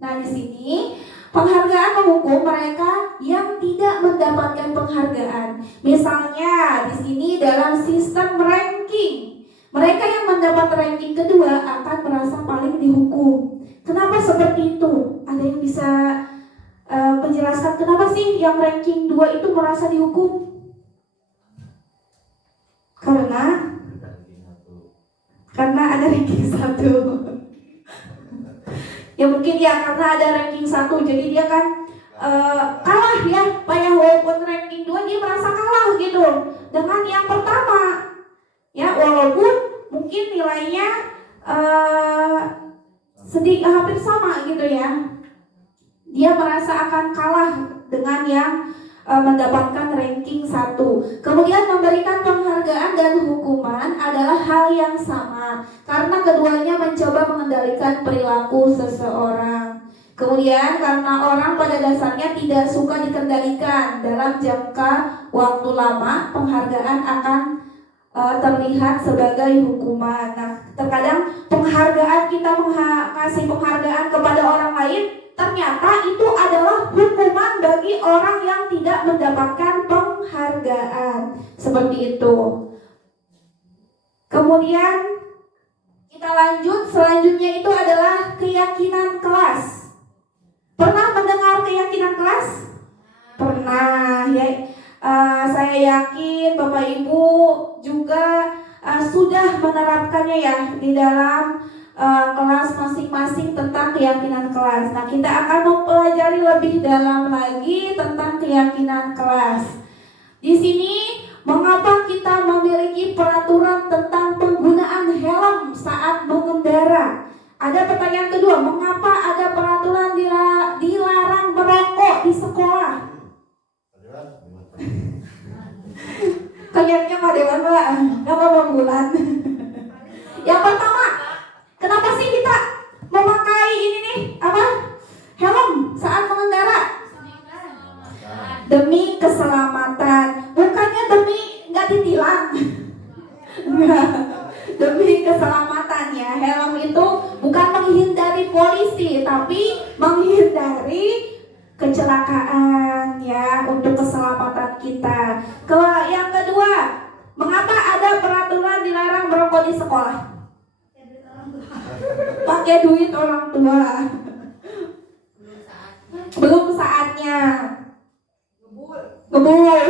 Nah, di sini penghargaan menghukum mereka yang tidak mendapatkan penghargaan. Misalnya di sini dalam sistem ranking, mereka yang mendapat ranking kedua akan merasa paling dihukum. Kenapa seperti itu? Ada yang bisa menjelaskan kenapa sih yang ranking 2 itu merasa dihukum? Karena ada ranking 1. Ya mungkin ya karena ada ranking 1, jadi dia kan kalah ya, walaupun ranking 2 dia merasa kalah gitu. dengan yang pertama. Ya, walaupun mungkin nilainya sedikit hampir sama gitu ya. Dia merasa akan kalah dengan yang mendapatkan ranking 1. Kemudian memberikan penghargaan dan hukuman adalah hal yang sama karena keduanya mencoba mengendalikan perilaku seseorang. Kemudian karena orang pada dasarnya tidak suka dikendalikan dalam jangka waktu lama, penghargaan akan terlihat sebagai hukuman. Nah, terkadang penghargaan kita kasih penghargaan kepada orang lain, ternyata itu adalah hukuman bagi orang yang tidak mendapatkan penghargaan. Seperti itu. Kemudian kita lanjut, selanjutnya itu adalah keyakinan kelas. Pernah mendengar keyakinan kelas? Pernah ya. Saya yakin Bapak Ibu juga sudah menerapkannya ya di dalam kelas masing-masing tentang keyakinan kelas. Nah, kita akan mempelajari lebih dalam lagi tentang keyakinan kelas. Di sini mengapa kita memiliki peraturan tentang penggunaan helm saat mengendara? Ada pertanyaan kedua, mengapa ada peraturan dilarang merokok di sekolah? Kayaknya Pak Dewan Pak, nggak bulan. Yang pertama, kenapa sih kita memakai ini nih, helm saat mengendara? Demi keselamatan, bukannya demi nggak ditilang. Demi keselamatan ya. Helm itu bukan menghindari polisi, tapi menghindari kecelakaan ya, untuk keselamatan kita. Yang kedua, mengapa ada peraturan dilarang merokok di sekolah? Pakai duit orang tua. Belum saatnya. Ngebul.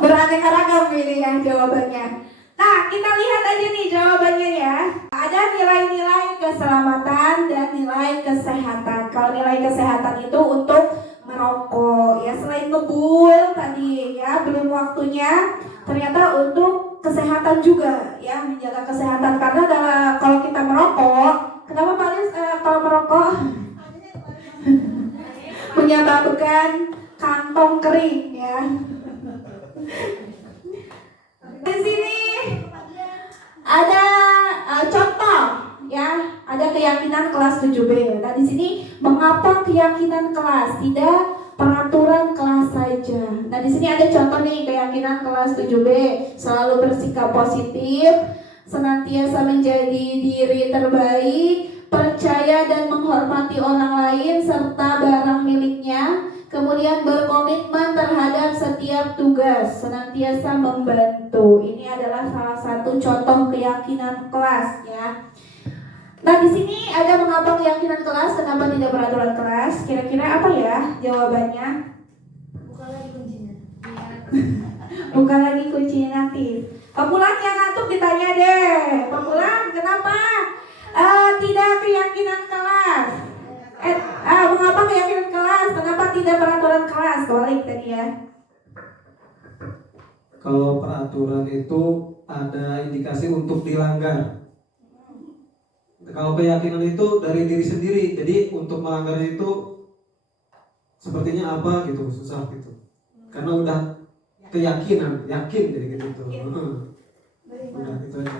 Beraneka ragam ini ya jawabannya. Nah, kita lihat aja nih jawabannya ya. Ada nilai-nilai keselamatan dan nilai kesehatan. Kalau nilai kesehatan itu untuk merokok ya, selain ngebul tadi ya, belum waktunya, ternyata untuk kesehatan juga ya, menjaga kesehatan. Karena kalau kita merokok, kenapa Pak Lis kalau merokok menyebabkan kantong kering ya. Di sini ada contoh ya, ada keyakinan kelas 7B. Nah, di sini mengapa keyakinan kelas, tidak peraturan kelas saja. Nah, di sini ada contoh nih, keyakinan kelas 7B, selalu bersikap positif, senantiasa menjadi diri terbaik, percaya dan menghormati orang lain serta barang miliknya. Kemudian berkomitmen terhadap setiap tugas, senantiasa membantu. Ini adalah salah satu contoh keyakinan kelas ya. Nah, di sini ada mengapa keyakinan kelas, kenapa tidak peraturan kelas? Kira-kira apa ya jawabannya? Bukan lagi kunci nanti. Pemulan yang ngantuk ditanya deh. Pemulan, kenapa tidak keyakinan kelas? Mengapa keyakinan kelas? Kenapa tidak peraturan kelas? Kebalik tadi ya. Kalau peraturan itu ada indikasi untuk dilanggar. Kalau keyakinan itu dari diri sendiri, jadi untuk melanggar itu sepertinya apa gitu, susah gitu. Karena udah keyakinan, yakin jadi gitu. Udah itu aja.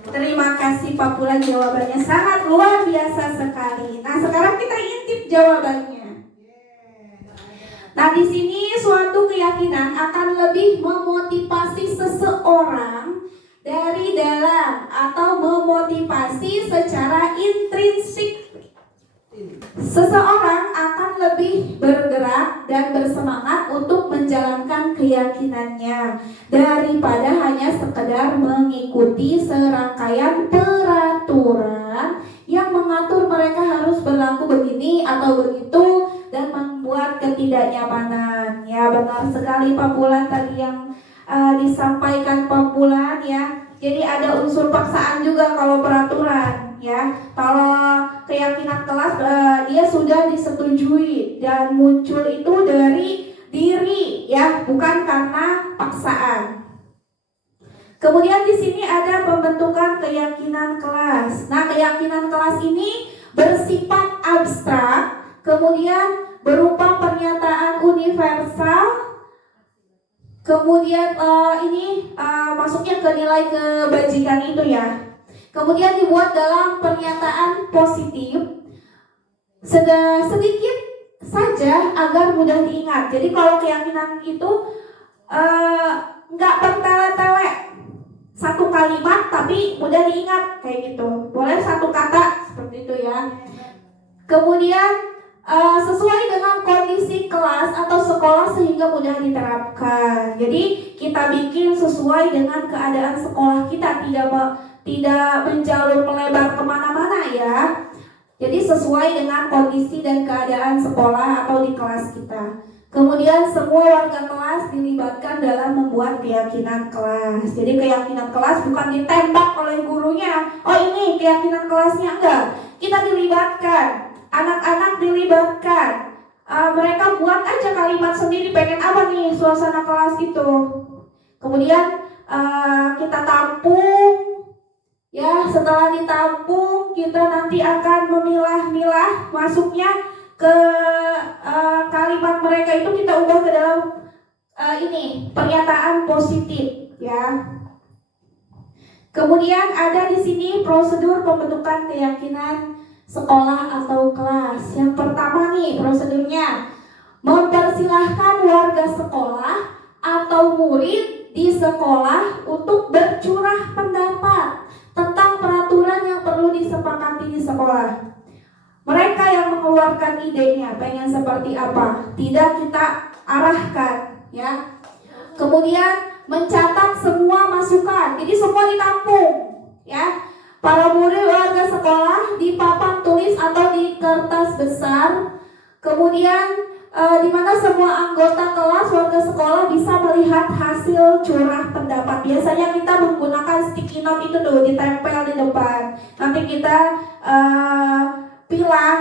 Terima kasih Pak Pulan, jawabannya sangat luar biasa sekali. Nah, sekarang kita intip jawabannya. Nah, di sini suatu keyakinan akan lebih memotivasi seseorang dari dalam atau memotivasi secara intrinsik. Seseorang akan lebih bergerak dan bersemangat untuk menjalankan keyakinannya daripada hanya sekedar mengikuti serangkaian peraturan yang mengatur mereka harus berlaku begini atau begitu dan membuat ketidaknyamanan. Ya, benar sekali Pak Pulan tadi yang disampaikan Pak Pulan ya. Jadi ada unsur paksaan juga kalau peraturan ya. Kalau keyakinan kelas dia sudah disetujui dan muncul itu dari diri ya, bukan karena paksaan. Kemudian di sini ada pembentukan keyakinan kelas. Nah, keyakinan kelas ini bersifat abstrak, kemudian berupa pernyataan universal. Kemudian ini masuknya ke nilai kebajikan itu ya. Kemudian dibuat dalam pernyataan positif sedikit saja agar mudah diingat. Jadi kalau keyakinan itu nggak bertele-tele, satu kalimat tapi mudah diingat kayak gitu. Boleh satu kata seperti itu ya. Kemudian sesuai dengan kondisi kelas atau sekolah sehingga mudah diterapkan. Jadi kita bikin sesuai dengan keadaan sekolah kita, tidak menjalur melebar kemana-mana ya. Jadi sesuai dengan kondisi dan keadaan sekolah atau di kelas kita. Kemudian semua warga kelas dilibatkan dalam membuat keyakinan kelas. Jadi keyakinan kelas bukan ditembak oleh gurunya. Oh ini keyakinan kelasnya, enggak. Kita dilibatkan. Anak-anak dilibatkan. Mereka buat aja kalimat sendiri, pengen apa nih suasana kelas itu. Kemudian kita tampung. Ya, setelah ditampung kita nanti akan memilah-milah masuknya ke kalimat mereka itu, kita ubah ke dalam ini pernyataan positif ya. Kemudian ada di sini prosedur pembentukan keyakinan sekolah atau kelas. Yang pertama nih prosedurnya, mempersilahkan warga sekolah atau murid di sekolah untuk bercurah pendapat tentang peraturan yang perlu disepakati di sekolah. Mereka yang mengeluarkan idenya, pengen seperti apa, tidak kita arahkan ya. Kemudian mencatat semua masukan, jadi semua ditampung ya. Para murid warga sekolah di papan tulis atau di kertas besar. Kemudian di mana semua anggota kelas warga sekolah bisa melihat hasil curah pendapat. Biasanya kita menggunakan sticky note itu tuh ditempel di depan. Nanti kita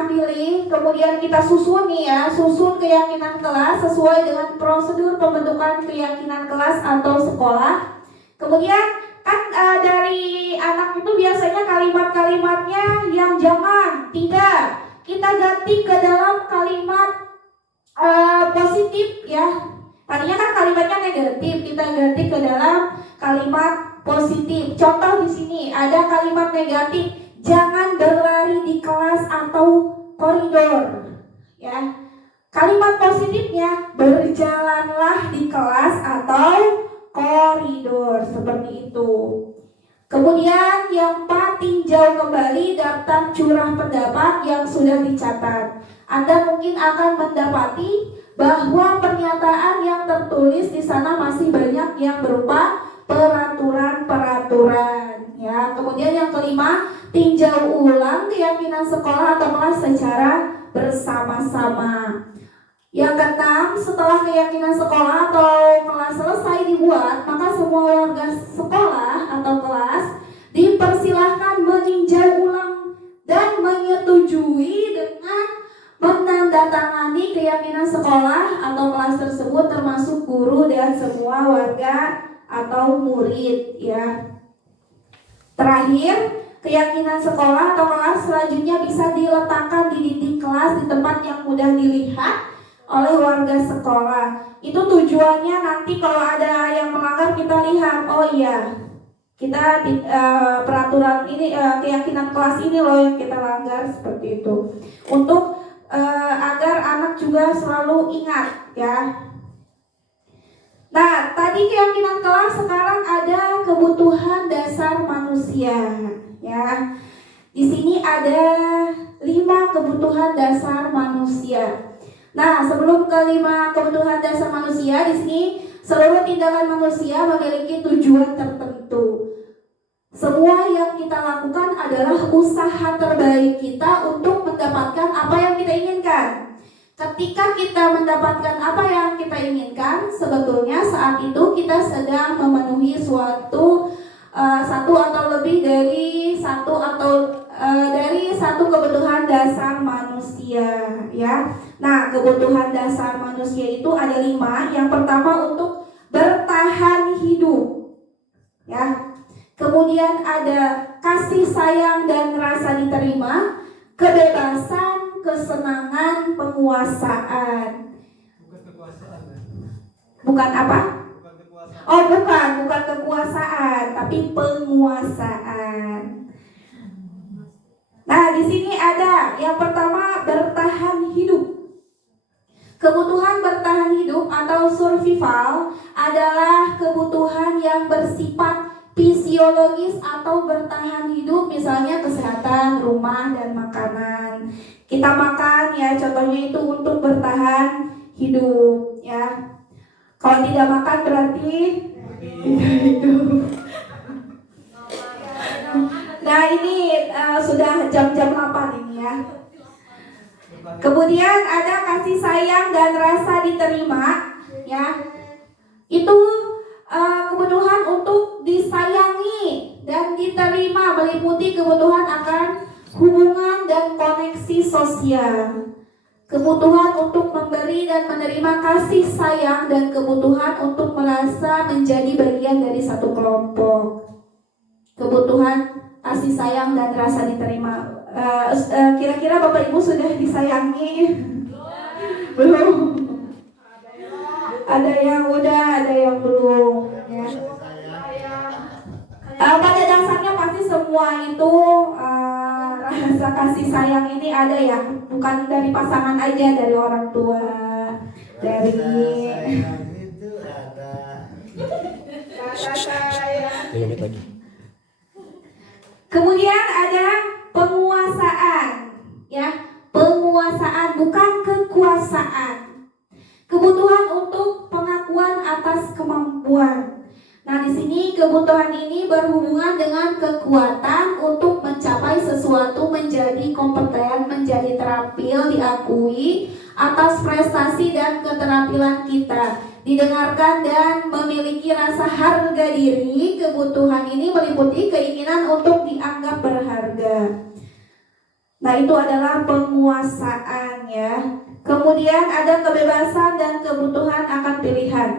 pilih, kemudian kita susun nih ya, susun keyakinan kelas sesuai dengan prosedur pembentukan keyakinan kelas atau sekolah. Kemudian kan dari anak itu biasanya kalimat-kalimatnya yang jangan, tidak, kita ganti ke dalam kalimat positif ya. Tadinya kan kalimatnya negatif, kita ganti ke dalam kalimat positif. Contoh di sini ada kalimat negatif, jangan berlari di kelas atau koridor ya. Kalimat positifnya, berjalanlah di kelas atau koridor, seperti itu. Kemudian yang 4, tinjau kembali daftar curah pendapat yang sudah dicatat. Anda mungkin akan mendapati bahwa pernyataan yang tertulis di sana masih banyak yang berupa peraturan-peraturan ya. Kemudian yang kelima, tinjau ulang keyakinan sekolah atau kelas secara bersama-sama. Yang keenam, setelah keyakinan sekolah atau kelas selesai dibuat, maka semua warga sekolah atau kelas dipersilahkan meninjau ulang dan menyetujui dengan menandatangani keyakinan sekolah atau kelas tersebut, termasuk guru dan semua warga atau murid ya. Terakhir, keyakinan sekolah atau kelas selanjutnya bisa diletakkan di dinding kelas di tempat yang mudah dilihat oleh warga sekolah. Itu tujuannya nanti kalau ada yang melanggar kita lihat, oh iya, kita peraturan ini, keyakinan kelas ini loh yang kita langgar, seperti itu. Untuk agar anak juga selalu ingat ya. Nah, tadi keyakinan kelas, sekarang ada kebutuhan dasar manusia ya. Di sini ada 5 kebutuhan dasar manusia. Nah, sebelum ke 5 kebutuhan dasar manusia, di sini seluruh tindakan manusia memiliki tujuan tertentu. Semua yang kita lakukan adalah usaha terbaik kita untuk mendapatkan apa yang kita inginkan. Ketika kita mendapatkan apa yang kita inginkan, sebetulnya saat itu kita sedang memenuhi satu atau lebih dari satu atau dari satu kebutuhan dasar manusia, ya. Nah, kebutuhan dasar manusia itu ada 5. Yang pertama untuk bertahan hidup, ya. Kemudian ada kasih sayang dan rasa diterima, kebebasan, kesenangan, penguasaan. Bukan kekuasaan. Bukan apa? Bukan kekuasaan. Oh, bukan kekuasaan, tapi penguasaan. Nah, di sini ada yang pertama bertahan hidup. Kebutuhan bertahan hidup atau survival adalah kebutuhan yang bersifat fisiologis atau bertahan hidup, misalnya kesehatan, rumah, dan makanan. Kita makan ya, contohnya itu untuk bertahan hidup ya. Kalau tidak makan berarti tidak hidup. Nah, ini sudah jam-jam 8 ini ya. Kemudian ada kasih sayang dan rasa diterima ya. Itu kebutuhan untuk disayangi dan diterima, meliputi kebutuhan akan hubungan dan koneksi sosial, kebutuhan untuk memberi dan menerima kasih sayang, dan kebutuhan untuk merasa menjadi bagian dari satu kelompok. Kebutuhan kasih sayang dan rasa diterima. Kira-kira Bapak Ibu sudah disayangi? Belum. Ada yang udah, ada yang belum. Ya. Pada dasarnya pasti semua itu rasa kasih sayang ini ada ya, bukan dari pasangan aja, dari orang tua, dari itu ada. Kemudian ada penguasaan, ya, penguasaan bukan kekuasaan. Kebutuhan untuk pengakuan atas kemampuan. Nah, di sini kebutuhan ini berhubungan dengan kekuatan untuk mencapai sesuatu, menjadi kompeten, menjadi terampil, diakui atas prestasi dan keterampilan kita, didengarkan dan memiliki rasa harga diri. Kebutuhan ini meliputi keinginan untuk dianggap berharga. Nah, itu adalah penguasaan ya. Kemudian ada kebebasan dan kebutuhan akan pilihan.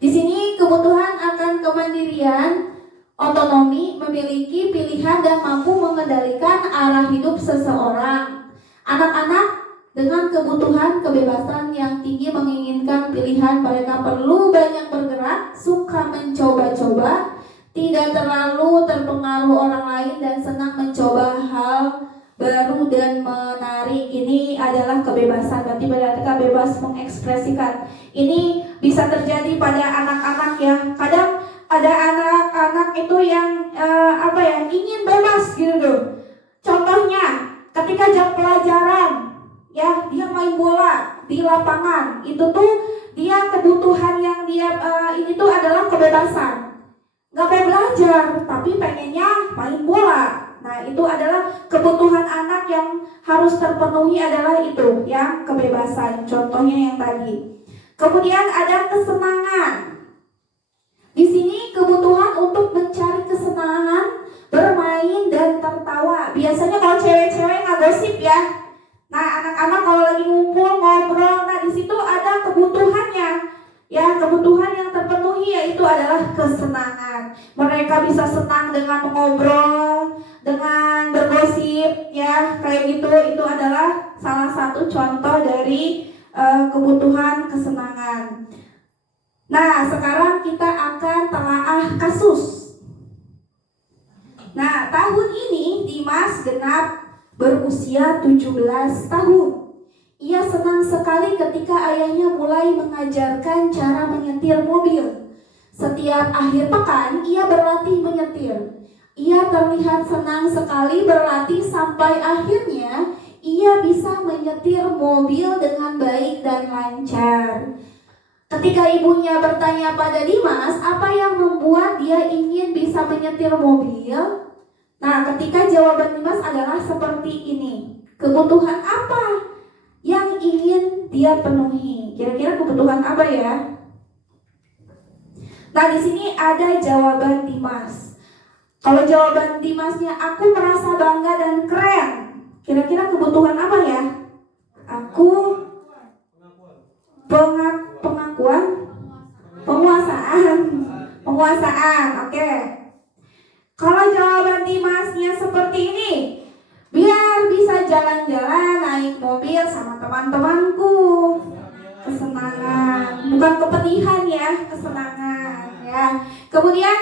Di sini kebutuhan akan kemandirian, otonomi, memiliki pilihan dan mampu mengendalikan arah hidup seseorang. Anak-anak dengan kebutuhan kebebasan yang tinggi menginginkan pilihan, mereka perlu banyak bergerak, suka mencoba-coba, tidak terlalu terpengaruh orang lain, dan senang mencoba hal baru dan menarik. Ini adalah kebebasan, berarti bebas mengekspresikan. Ini bisa terjadi pada anak-anak ya. Kadang ada anak-anak itu yang ingin bebas gitu. Contohnya ketika jam pelajaran ya, dia main bola di lapangan. Itu tuh dia kebutuhan yang dia ini tuh adalah kebebasan. Gak mau belajar tapi pengennya main bola. Nah, itu adalah kebutuhan anak yang harus terpenuhi, adalah itu ya, kebebasan. Contohnya yang tadi. Kemudian ada kesenangan. Di sini kebutuhan untuk mencari kesenangan, bermain dan tertawa. Biasanya kalau cewek-cewek nggak gosip ya. Nah, anak-anak kalau lagi ngumpul ngobrol, nah di situ ada kebutuhannya. Ya, kebutuhan yang terpenuhi yaitu adalah kesenangan. Mereka bisa senang dengan mengobrol, dengan bergosip, ya kayak gitu. Itu adalah salah satu contoh dari kebutuhan kesenangan. Nah, sekarang kita akan telaah kasus. Nah, tahun ini Dimas genap berusia 17 tahun. Ia senang sekali ketika ayahnya mulai mengajarkan cara menyetir mobil. Setiap akhir pekan ia berlatih menyetir. Ia terlihat senang sekali berlatih sampai akhirnya ia bisa menyetir mobil dengan baik dan lancar. Ketika ibunya bertanya pada Dimas apa yang membuat dia ingin bisa menyetir mobil, nah ketika jawaban Dimas adalah seperti ini. Kebutuhan apa yang ingin dia penuhi? Kira-kira kebutuhan apa ya? Nah, di sini ada jawaban Dimas. Kalau jawaban Dimasnya, aku merasa bangga dan keren. Kira-kira kebutuhan apa ya? Aku pengakuan, penguasaan. Oke. Kalau jawaban Dimasnya seperti ini, biar bisa jalan-jalan naik mobil sama teman-temanku. Kesenangan, bukan kepedihan ya, kesenangan ya. Kemudian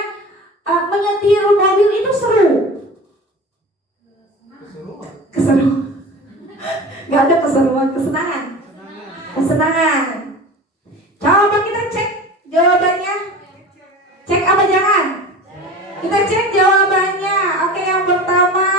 menyetir mobil itu seru. Gak ada keseruan, kesenangan. Coba kita cek jawabannya. Cek apa jangan? Kita cek jawabannya. Oke, yang pertama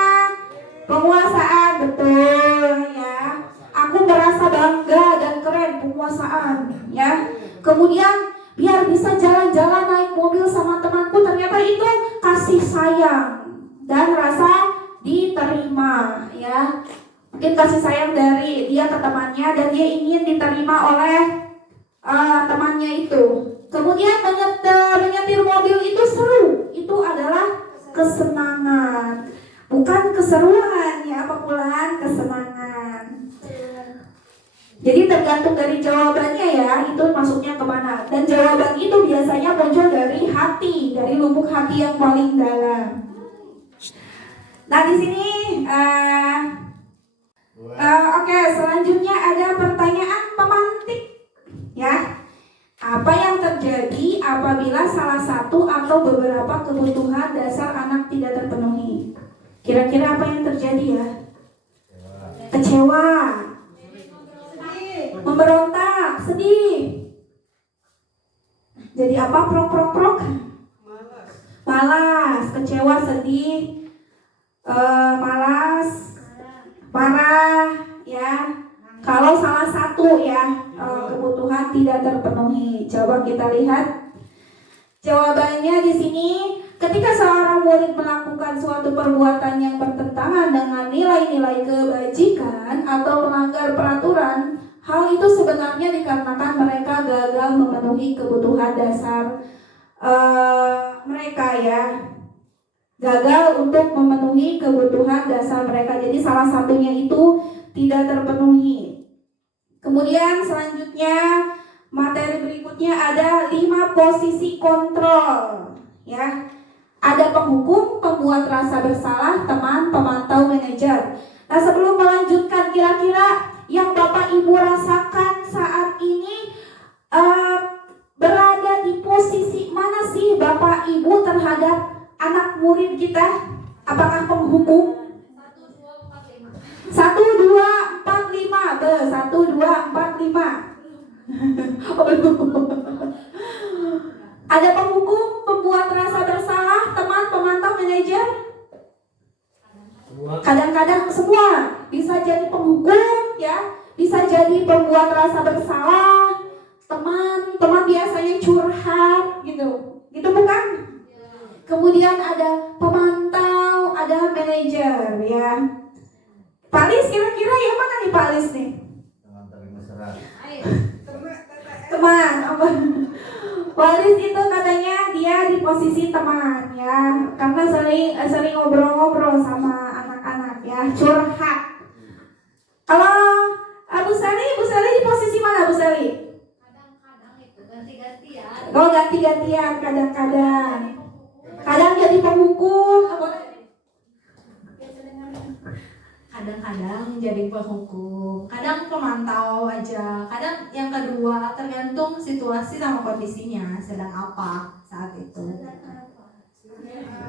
penguasaan, betul ya. Aku merasa bangga dan keren, penguasaan ya. Kemudian biar bisa jalan-jalan naik mobil sama temanku, ternyata itu kasih sayang dan rasa diterima ya. Mungkin kasih sayang dari dia ke temannya dan dia ingin diterima oleh temannya itu. Kemudian menyetir mobil itu seru, itu adalah kesenangan, bukan keseruan ya, Pulan, kesenangan. Jadi tergantung dari jawabannya ya, itu masuknya kemana. Dan jawaban itu biasanya muncul dari hati, dari lubuk hati yang paling dalam. Nah di sini, oke, selanjutnya ada pertanyaan pemantik, ya. Apa yang terjadi apabila salah satu atau beberapa kebutuhan dasar anak tidak terpenuhi? Kira-kira apa yang terjadi ya? Kecewa, memberontak, sedih. Jadi apa? Prok. Malas, kecewa, sedih, malas, marah, ya. Kalau salah satu ya kebutuhan tidak terpenuhi, coba kita lihat jawabannya di sini. Ketika seorang murid melakukan suatu perbuatan yang bertentangan dengan nilai-nilai kebajikan atau melanggar peraturan, hal itu sebenarnya dikarenakan mereka gagal memenuhi kebutuhan dasar mereka ya. Gagal untuk memenuhi kebutuhan dasar mereka. Jadi salah satunya itu tidak terpenuhi. Kemudian selanjutnya materi berikutnya ada 5 posisi kontrol ya. Ada penghukum, pembuat rasa bersalah, teman, pemantau, manajer. Nah sebelum melanjutkan, kira-kira yang Bapak Ibu rasakan saat ini berada di posisi mana sih Bapak Ibu terhadap anak murid kita? Apakah penghukum? 1, 2, 4, 5. 1, 2, 4, 5. Ada penghukum, pembuat rasa bersalah, teman, pemantau, manajer. Kadang-kadang semua bisa jadi penghukum ya, bisa jadi pembuat rasa bersalah, teman biasanya curhat gitu bukan? Kemudian ada pemantau, ada manajer ya. Pak Lis, kira-kira yang mana nih Pak Lis nih? Teman, apa? Pak Lis itu katanya dia di posisi teman ya, karena sering ngobrol-ngobrol sama anak-anak ya, curhat. Kalau Bu Sally di posisi mana Bu Sally? Kadang-kadang itu ganti-gantian. Oh ganti-gantian, kadang-kadang. Kadang jadi penghukum, Kadang-kadang jadi penghukum, kadang pemantau aja, kadang yang kedua, tergantung situasi sama kondisinya sedang apa saat itu.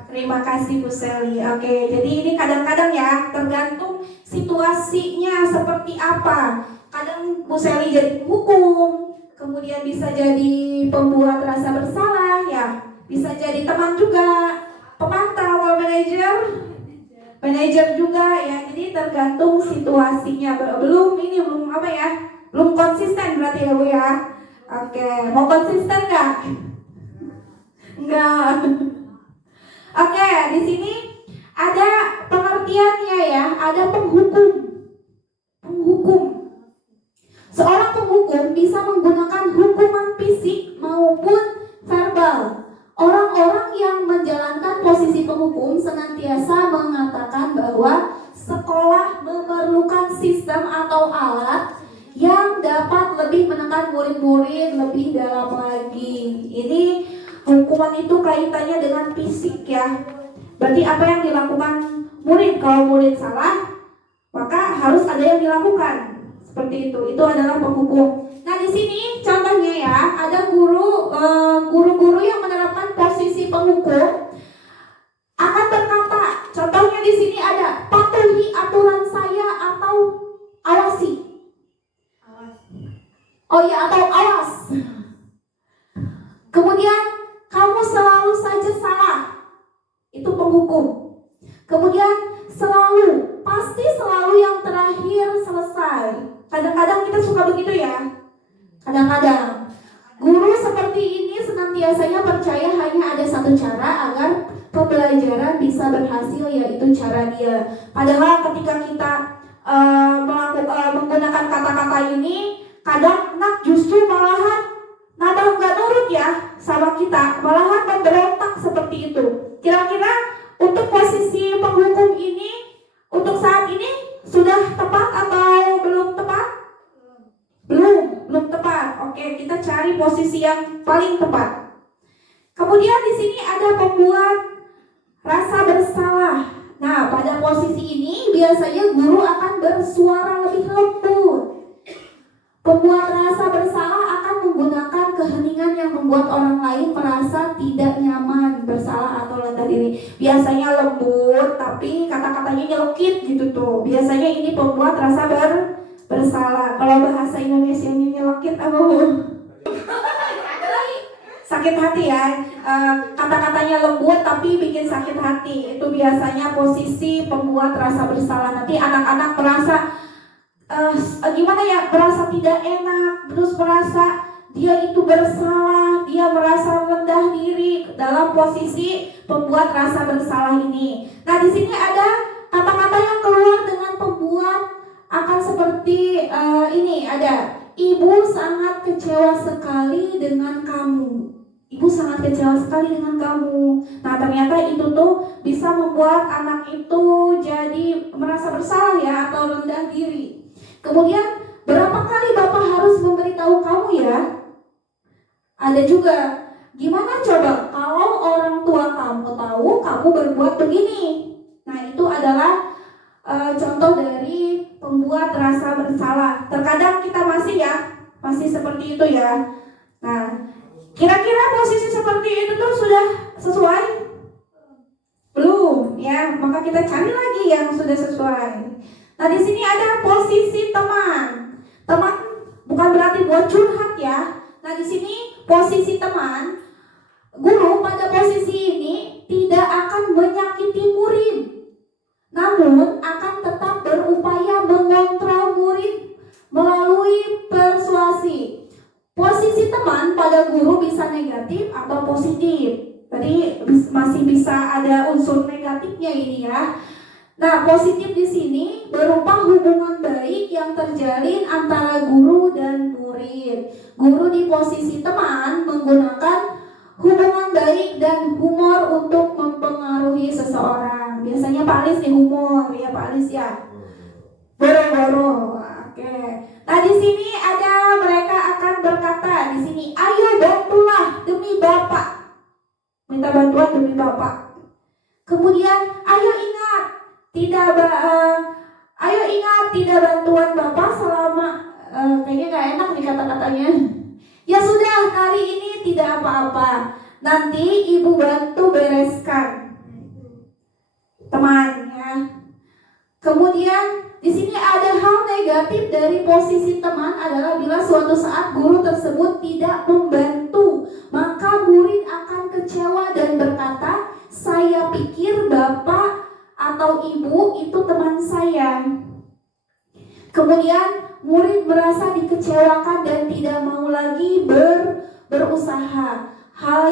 Terima kasih Bu Sally. Oke, jadi ini kadang-kadang ya, tergantung situasinya seperti apa. Kadang Bu Sally jadi penghukum, kemudian bisa jadi pembuat rasa bersalah ya, bisa jadi teman juga, pemantau, manajer juga ya. Jadi tergantung situasinya. Belum konsisten berarti ya Bu ya. Oke, mau konsisten nggak? Enggak. Oke, di sini ada pengertiannya ya, ada penghukum. Seorang penghukum bisa menggunakan hukuman fisik maupun verbal. Orang-orang yang menjalankan posisi penghukum senantiasa mengatakan bahwa sekolah memerlukan sistem atau alat yang dapat lebih menekan murid-murid lebih dalam lagi. Ini hukuman itu kaitannya dengan fisik ya. Berarti apa yang dilakukan murid, kalau murid salah, maka harus ada yang dilakukan. Seperti itu adalah penghukum. Nah di sini contohnya ya, ada guru-guru yang menerapkan posisi penghukum akan berkata, contohnya di sini ada patuhi aturan saya atau awasi. Oh ya, atau awas. Kemudian kamu selalu saja salah. Itu penghukum. Kemudian pasti selalu yang terakhir selesai. Kadang-kadang kita suka begitu ya. Kadang-kadang guru seperti ini senantiasanya percaya hanya ada satu cara agar pembelajaran bisa berhasil, yaitu cara dia. Padahal ketika kita menggunakan kata-kata ini, kadang anak justru malahan nggak nurut ya sama kita, malahan memberontak seperti itu. Kira-kira untuk posisi penghukum ini untuk saat ini sudah tepat atau belum tepat? Belum tepat. Oke, kita cari posisi yang paling tepat. Kemudian di sini ada pembuat rasa bersalah. Nah, pada posisi ini biasanya guru akan bersuara lebih lembut. Pembuat rasa bersalah akan menggunakan keheningan yang membuat orang lain merasa tidak nyaman, bersalah atau rendah diri. Biasanya lembut, tapi kata-katanya nyelekit gitu tuh. Biasanya ini pembuat rasa bersalah. Kalau bahasa Indonesianya nyelekit apa? Sakit hati ya. Kata-katanya lembut tapi bikin sakit hati. Itu biasanya posisi pembuat rasa bersalah. Nanti anak-anak merasa gimana ya, merasa tidak enak, terus merasa dia itu bersalah, dia merasa rendah diri dalam posisi pembuat rasa bersalah ini. Nah di sini ada kata-kata yang keluar dengan pembuat akan seperti ini, ada ibu sangat kecewa sekali dengan kamu. Ibu sangat kecewa sekali dengan kamu. Nah ternyata itu tuh bisa membuat anak itu jadi merasa bersalah ya, atau rendah diri. Kemudian berapa kali Bapak harus memberitahu kamu ya? Ada juga, gimana coba kalau orang tua kamu tahu kamu berbuat begini? Nah itu adalah contoh dari pembuat rasa bersalah. Terkadang kita masih seperti itu ya. Nah kira-kira posisi seperti itu tuh sudah sesuai? Belum ya, maka kita cari lagi yang sudah sesuai. Nah di sini ada posisi teman. Teman bukan berarti buat curhat ya. Nah di sini posisi teman, guru pada posisi ini tidak akan menyakiti murid, namun akan tetap berupaya mengontrol murid melalui persuasi. Posisi teman pada guru bisa negatif atau positif. Jadi masih bisa ada unsur negatifnya ini ya. Nah, positif di sini berupa hubungan baik yang terjalin antara guru dan murid. Guru di posisi teman menggunakan hubungan baik dan humor untuk mempengaruhi seseorang. Biasanya Pak Alis nih humor ya, Pak Alis ya. Boro-boro. Oke. Nah, di sini ada mereka akan berkata di sini, "Ayo bantulah demi Bapak." Minta bantuan demi Bapak. Kemudian, ayo ingat tidak bantuan Bapak selama kayaknya gak enak nih kata-katanya. Ya sudah, kali ini tidak apa-apa. Nanti ibu bantu bereskan. Temannya. Kemudian di sini ada hal negatif dari posisi teman adalah bila suatu saat guru tersebut tidak membantu, maka murid akan kecewa dan berkata, "Saya pikir Bapak atau Ibu itu teman saya." Kemudian murid merasa dikecewakan dan tidak mau lagi berusaha. Hal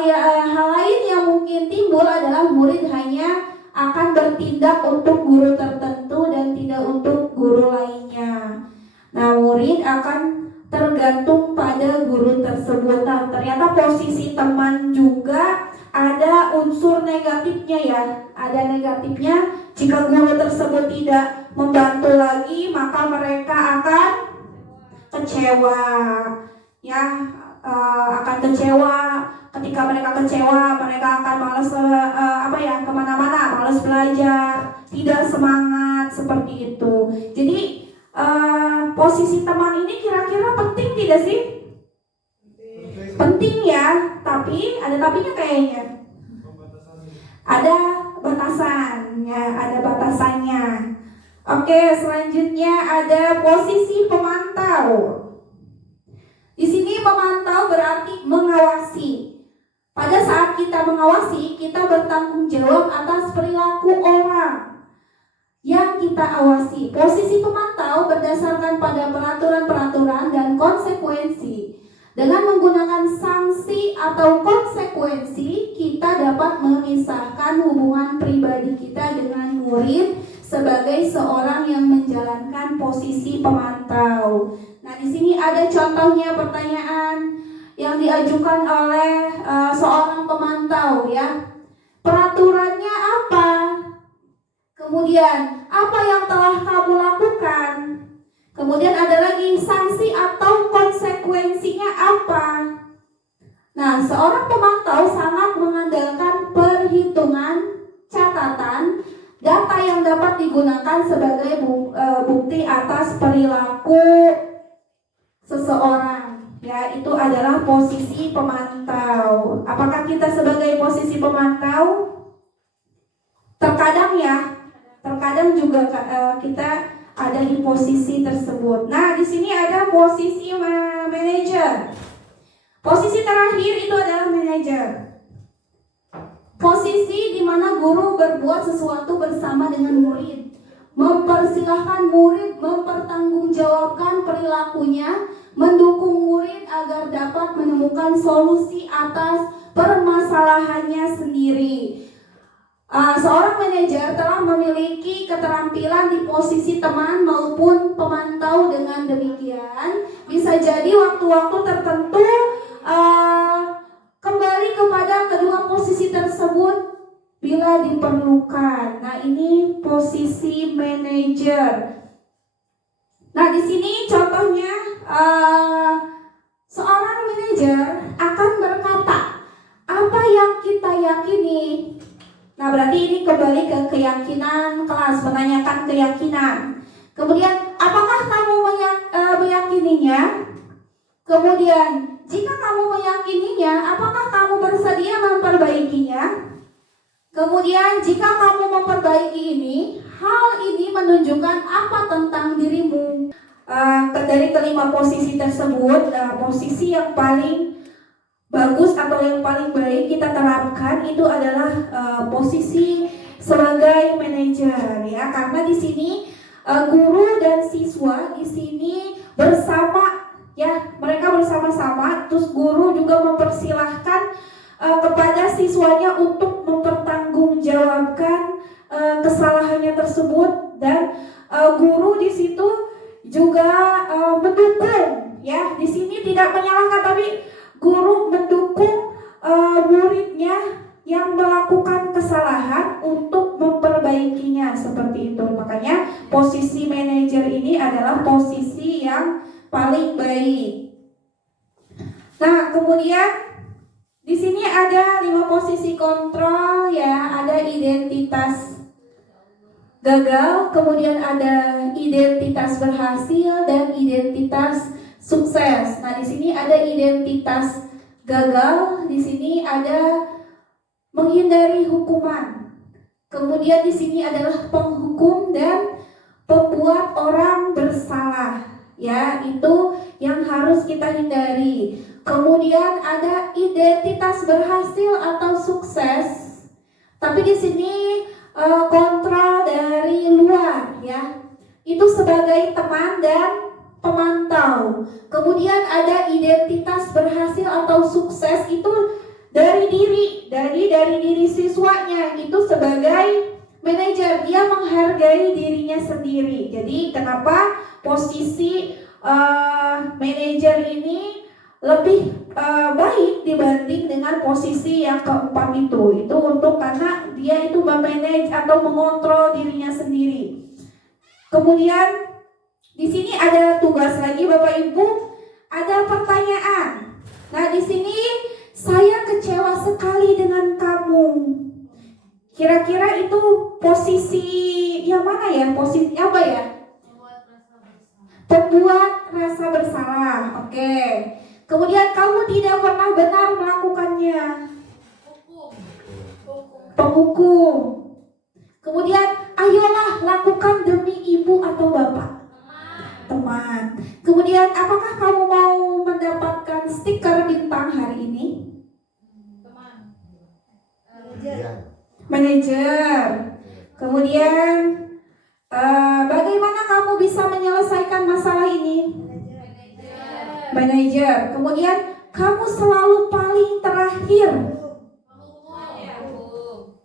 lain yang mungkin timbul adalah murid hanya akan bertindak untuk guru tertentu dan tidak untuk guru lainnya. Nah, murid akan tergantung pada guru tersebut. Nah, ternyata posisi teman juga ada unsur negatifnya ya, ada negatifnya. Jika guru tersebut tidak membantu lagi, maka mereka akan kecewa, ya, akan kecewa. Ketika mereka kecewa, mereka akan malas kemana-mana, malas belajar, tidak semangat seperti itu. Jadi posisi teman ini kira-kira penting tidak sih? Penting ya, tapi ada tapinya kayaknya. Ada batasannya, ada batasannya. Oke, selanjutnya ada posisi pemantau. Di sini pemantau berarti mengawasi. Pada saat kita mengawasi, kita bertanggung jawab atas perilaku orang yang kita awasi. Posisi pemantau berdasarkan pada peraturan-peraturan dan konsekuensi. Dengan menggunakan sanksi atau konsekuensi, kita dapat memisahkan hubungan pribadi kita dengan murid sebagai seorang yang menjalankan posisi pemantau. Nah, di sini ada contohnya pertanyaan yang diajukan oleh seorang pemantau ya. Peraturannya apa? Kemudian, apa yang telah kamu lakukan? Kemudian ada lagi sanksi atau konsekuensinya apa? Nah, seorang pemantau sangat mengandalkan perhitungan, catatan, data yang dapat digunakan sebagai bukti atas perilaku seseorang. Ya, itu adalah posisi pemantau. Apakah kita sebagai posisi pemantau? Terkadang ya, terkadang juga kita ada di posisi tersebut. Nah, di sini ada posisi manajer. Posisi terakhir itu adalah manajer. Posisi di mana guru berbuat sesuatu bersama dengan murid, mempersilahkan murid mempertanggungjawabkan perilakunya, mendukung murid agar dapat menemukan solusi atas permasalahannya sendiri. Seorang manajer telah memiliki keterampilan di posisi teman maupun pemantau. Dengan demikian, bisa jadi waktu-waktu tertentu kembali kepada kedua posisi tersebut bila diperlukan. Nah, ini posisi manajer. Nah, di sini contohnya seorang manajer akan berkata, apa yang kita yakini. Nah, berarti ini kembali ke keyakinan kelas, menanyakan keyakinan. Kemudian, apakah kamu meyakininya? Kemudian, jika kamu meyakininya, apakah kamu bersedia memperbaikinya? Kemudian, jika kamu memperbaiki ini, hal ini menunjukkan apa tentang dirimu? Dari kelima posisi tersebut, posisi yang paling bagus atau yang paling baik kita terapkan itu adalah posisi sebagai manajer ya, karena di sini guru dan siswa di sini bersama ya, mereka bersama-sama, terus guru juga mempersilahkan kepada siswanya untuk mempertanggungjawabkan kesalahannya tersebut, dan guru di situ juga mendukung ya, di sini tidak menyalahkan tapi guru mendukung muridnya yang melakukan kesalahan untuk memperbaikinya, seperti itu. Makanya posisi manajer ini adalah posisi yang paling baik. Nah, kemudian di sini ada 5 posisi kontrol ya, ada identitas gagal, kemudian ada identitas berhasil dan identitas sukses. Nah, di sini ada identitas gagal, di sini ada menghindari hukuman. Kemudian di sini adalah penghukum dan pembuat orang bersalah. Ya, itu yang harus kita hindari. Kemudian ada identitas berhasil atau sukses. Tapi di sini kontrol dari luar ya. Itu sebagai teman dan pemantau. Kemudian ada identitas berhasil atau sukses itu dari diri siswanya, itu sebagai manajer, dia menghargai dirinya sendiri. Jadi kenapa posisi manajer ini lebih baik baik dibanding dengan posisi yang keempat itu. Itu untuk karena dia itu memanage atau mengontrol dirinya sendiri. Kemudian di sini ada tugas lagi Bapak Ibu, ada pertanyaan. Nah, di sini saya kecewa sekali dengan kamu. Kira-kira itu posisi yang mana ya? Posisi apa ya? Pembuat rasa bersalah. Oke. Kemudian kamu tidak pernah benar melakukannya. Penghukum. Kemudian ayolah lakukan demi ibu atau bapak. Teman. Kemudian apakah kamu mau mendapatkan stiker bintang hari ini? Manajer. Kemudian bagaimana kamu bisa menyelesaikan masalah ini? Manajer. Kemudian kamu selalu paling terakhir.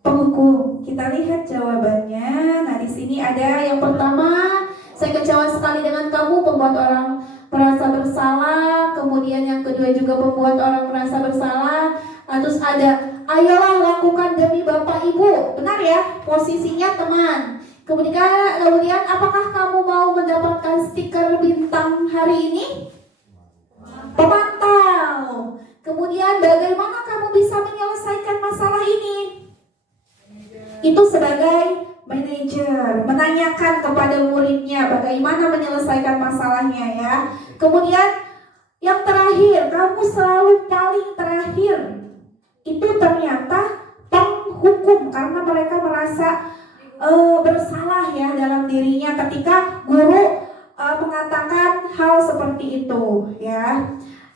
Penghukum. Kita lihat jawabannya. Nah, di sini ada yang pertama, saya kecewa sekali dengan kamu, pembuat orang merasa bersalah. Kemudian yang kedua juga membuat orang merasa bersalah. Terus ada, ayolah lakukan demi bapak ibu. Benar ya? Posisinya teman. Kemudian apakah kamu mau mendapatkan stiker bintang hari ini? Pemantau. Kemudian bagaimana kamu bisa menyelesaikan masalah ini? Itu sebagai manajer, menanyakan kepada muridnya bagaimana menyelesaikan masalahnya ya. Kemudian yang terakhir, kamu selalu paling terakhir. Itu ternyata penghukum karena mereka merasa bersalah ya dalam dirinya ketika guru mengatakan hal seperti itu ya.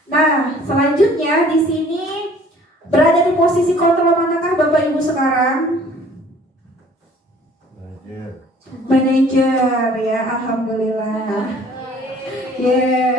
Nah, selanjutnya di sini berada di posisi kontrol manakah Bapak Ibu sekarang? Manajer ya, alhamdulillah. Yeah.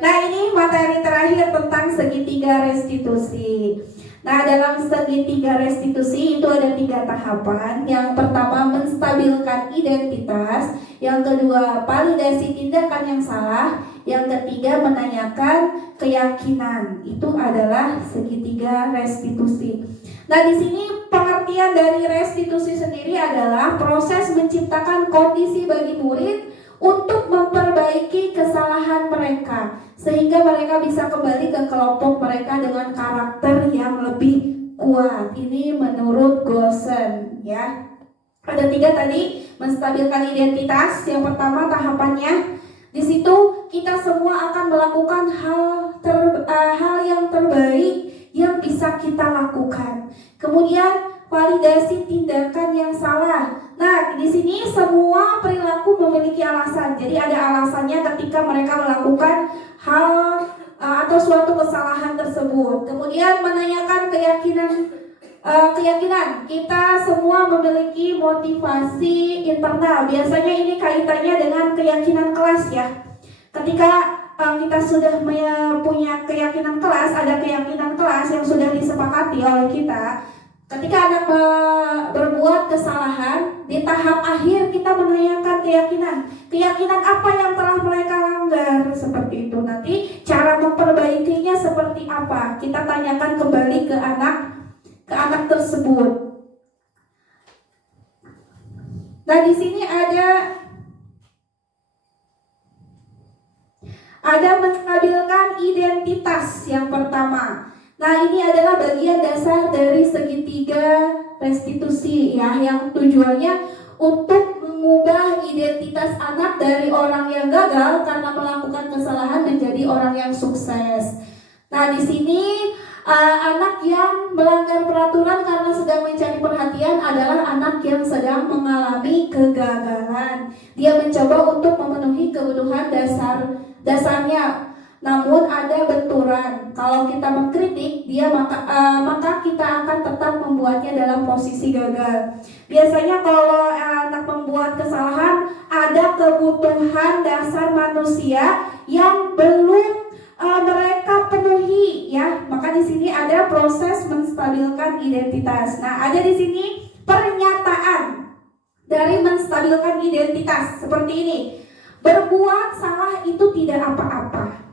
Nah, ini materi terakhir tentang segitiga restitusi. Nah, dalam segitiga restitusi itu ada 3 tahapan. Yang pertama menstabilkan identitas, yang kedua validasi tindakan yang salah, yang ketiga menanyakan keyakinan. Itu adalah segitiga restitusi. Nah, di sini pengertian dari restitusi sendiri adalah proses menciptakan kondisi bagi murid untuk memperbaiki kesalahan mereka sehingga mereka bisa kembali ke kelompok mereka dengan karakter yang lebih kuat. Ini menurut Gosen ya. Ada 3 tadi, menstabilkan identitas. Yang pertama tahapannya, di situ kita semua akan melakukan hal yang terbaik yang bisa kita lakukan. Kemudian validasi tindakan yang salah. Nah, di sini semua perilaku memiliki alasan. Jadi ada alasannya ketika mereka melakukan hal atau suatu kesalahan tersebut. Kemudian menanyakan keyakinan. Kita semua memiliki motivasi internal. Biasanya ini kaitannya dengan keyakinan kelas ya. Ketika kita sudah punya keyakinan kelas, ada keyakinan kelas yang sudah disepakati oleh kita. Ketika anak berbuat kesalahan, di tahap akhir kita menanyakan keyakinan apa yang telah mereka langgar, seperti itu. Nanti cara memperbaikinya seperti apa? Kita tanyakan kembali ke anak tersebut. Nah, di sini ada menstabilkan identitas yang pertama. Nah, ini adalah bagian dasar dari segitiga restitusi ya, yang tujuannya untuk mengubah identitas anak dari orang yang gagal karena melakukan kesalahan menjadi orang yang sukses. Nah, di sini anak yang melanggar peraturan karena sedang mencari perhatian adalah anak yang sedang mengalami kegagalan. Dia mencoba untuk memenuhi kebutuhan dasarnya. Namun ada benturan. Kalau kita mengkritik dia maka kita akan tetap membuatnya dalam posisi gagal. Biasanya kalau anak membuat kesalahan, ada kebutuhan dasar manusia yang belum mereka penuhi ya. Maka di sini ada proses menstabilkan identitas. Nah, ada di sini pernyataan dari menstabilkan identitas seperti ini. Berbuat salah itu tidak apa-apa.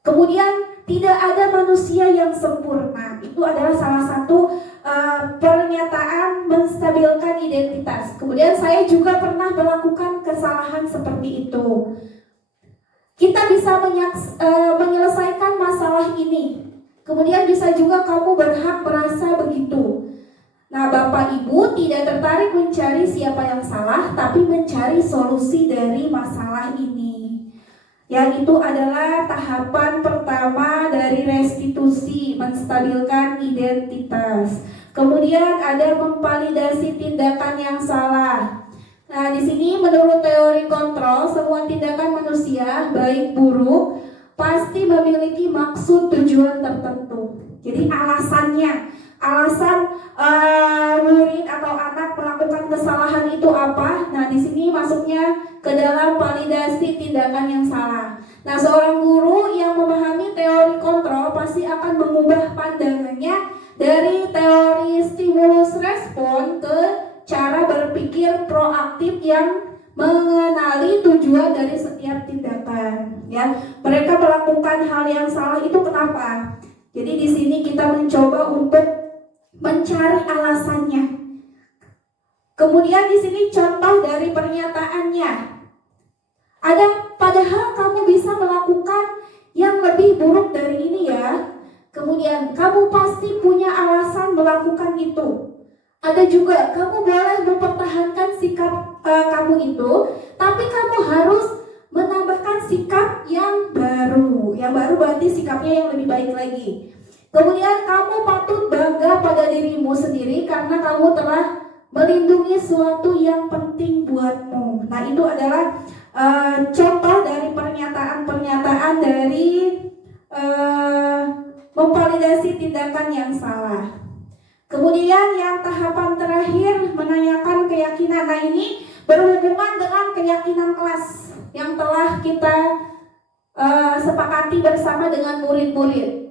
Kemudian tidak ada manusia yang sempurna. Itu adalah salah satu pernyataan menstabilkan identitas. Kemudian saya juga pernah melakukan kesalahan seperti itu. Kita bisa menyelesaikan masalah ini. Kemudian bisa juga kamu berhak merasa begitu. Nah, Bapak Ibu tidak tertarik mencari siapa yang salah, tapi mencari solusi dari masalah ini. Yang itu adalah tahapan pertama dari restitusi, menstabilkan identitas. Kemudian ada memvalidasi tindakan yang salah. Nah, di sini menurut teori kontrol, semua tindakan manusia, baik buruk, pasti memiliki maksud tujuan tertentu. Jadi alasan murid atau anak melakukan kesalahan itu apa? Nah, di sini masuknya ke dalam validasi tindakan yang salah. Nah, seorang guru yang memahami teori kontrol pasti akan mengubah pandangannya dari teori stimulus respon ke cara berpikir proaktif yang mengenali tujuan dari setiap tindakan. Ya, mereka melakukan hal yang salah itu kenapa? Jadi di sini kita mencoba untuk mencari alasannya. Kemudian di sini contoh dari pernyataannya. Ada padahal kamu bisa melakukan yang lebih buruk dari ini ya. Kemudian kamu pasti punya alasan melakukan itu. Ada juga kamu boleh mempertahankan sikap kamu itu, tapi kamu harus menambahkan sikap yang baru. Yang baru berarti sikapnya yang lebih baik lagi. Kemudian kamu patut bangga pada dirimu sendiri karena kamu telah melindungi sesuatu yang penting buatmu. Nah, itu adalah contoh dari pernyataan-pernyataan dari memvalidasi tindakan yang salah. Kemudian yang tahapan terakhir menanyakan keyakinan. Nah, ini berhubungan dengan keyakinan kelas yang telah kita sepakati bersama dengan murid-murid.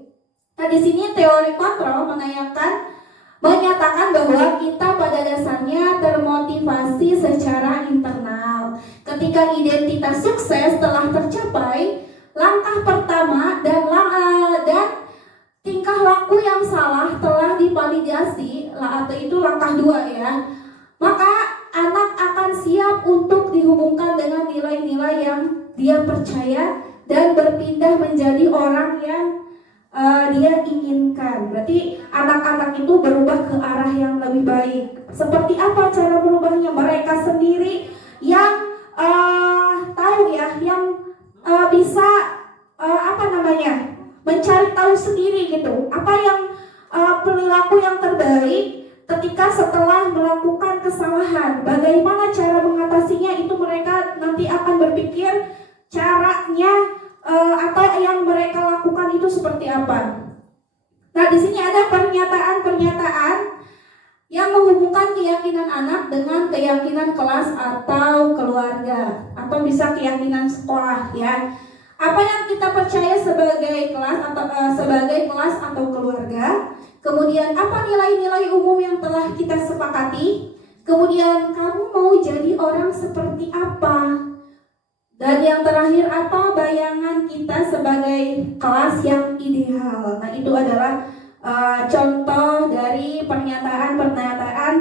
Nah, di sini teori kontrol menyatakan bahwa kita pada dasarnya termotivasi secara internal. Ketika identitas sukses telah tercapai, langkah pertama dan tingkah laku yang salah telah divalidasi, atau itu langkah 2 ya. Maka anak akan siap untuk dihubungkan dengan nilai-nilai yang dia percaya dan berpindah menjadi orang yang dia inginkan. Berarti anak-anak itu berubah ke arah yang lebih baik. Seperti apa cara berubahnya? Mereka sendiri yang tahu ya, yang bisa mencari tahu sendiri gitu. Apa yang perilaku yang terbaik ketika setelah melakukan kesalahan. Bagaimana cara mengatasinya, itu mereka nanti akan berpikir caranya atau yang mereka lakukan itu seperti apa. Nah, di sini ada pernyataan-pernyataan yang menghubungkan keyakinan anak dengan keyakinan kelas atau keluarga, atau bisa keyakinan sekolah ya. Apa yang kita percaya sebagai kelas atau keluarga. Kemudian apa nilai-nilai umum yang telah kita sepakati. Kemudian kamu mau jadi orang seperti apa. Dan yang terakhir, apa bayangan kita sebagai kelas yang ideal. Nah, itu adalah contoh dari pernyataan-pernyataan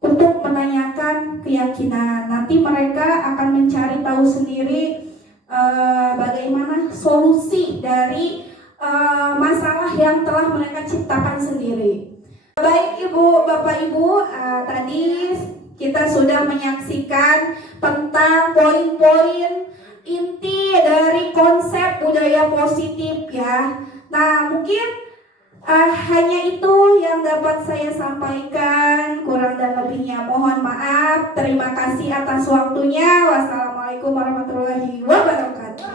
untuk menanyakan keyakinan. Nanti mereka akan mencari tahu sendiri bagaimana solusi dari masalah yang telah mereka ciptakan sendiri. Baik Bapak Ibu, tadi kita sudah menyaksikan tentang poin-poin inti dari konsep budaya positif ya. Nah, mungkin hanya itu yang dapat saya sampaikan. Kurang dan lebihnya mohon maaf. Terima kasih atas waktunya. Wassalamualaikum warahmatullahi wabarakatuh.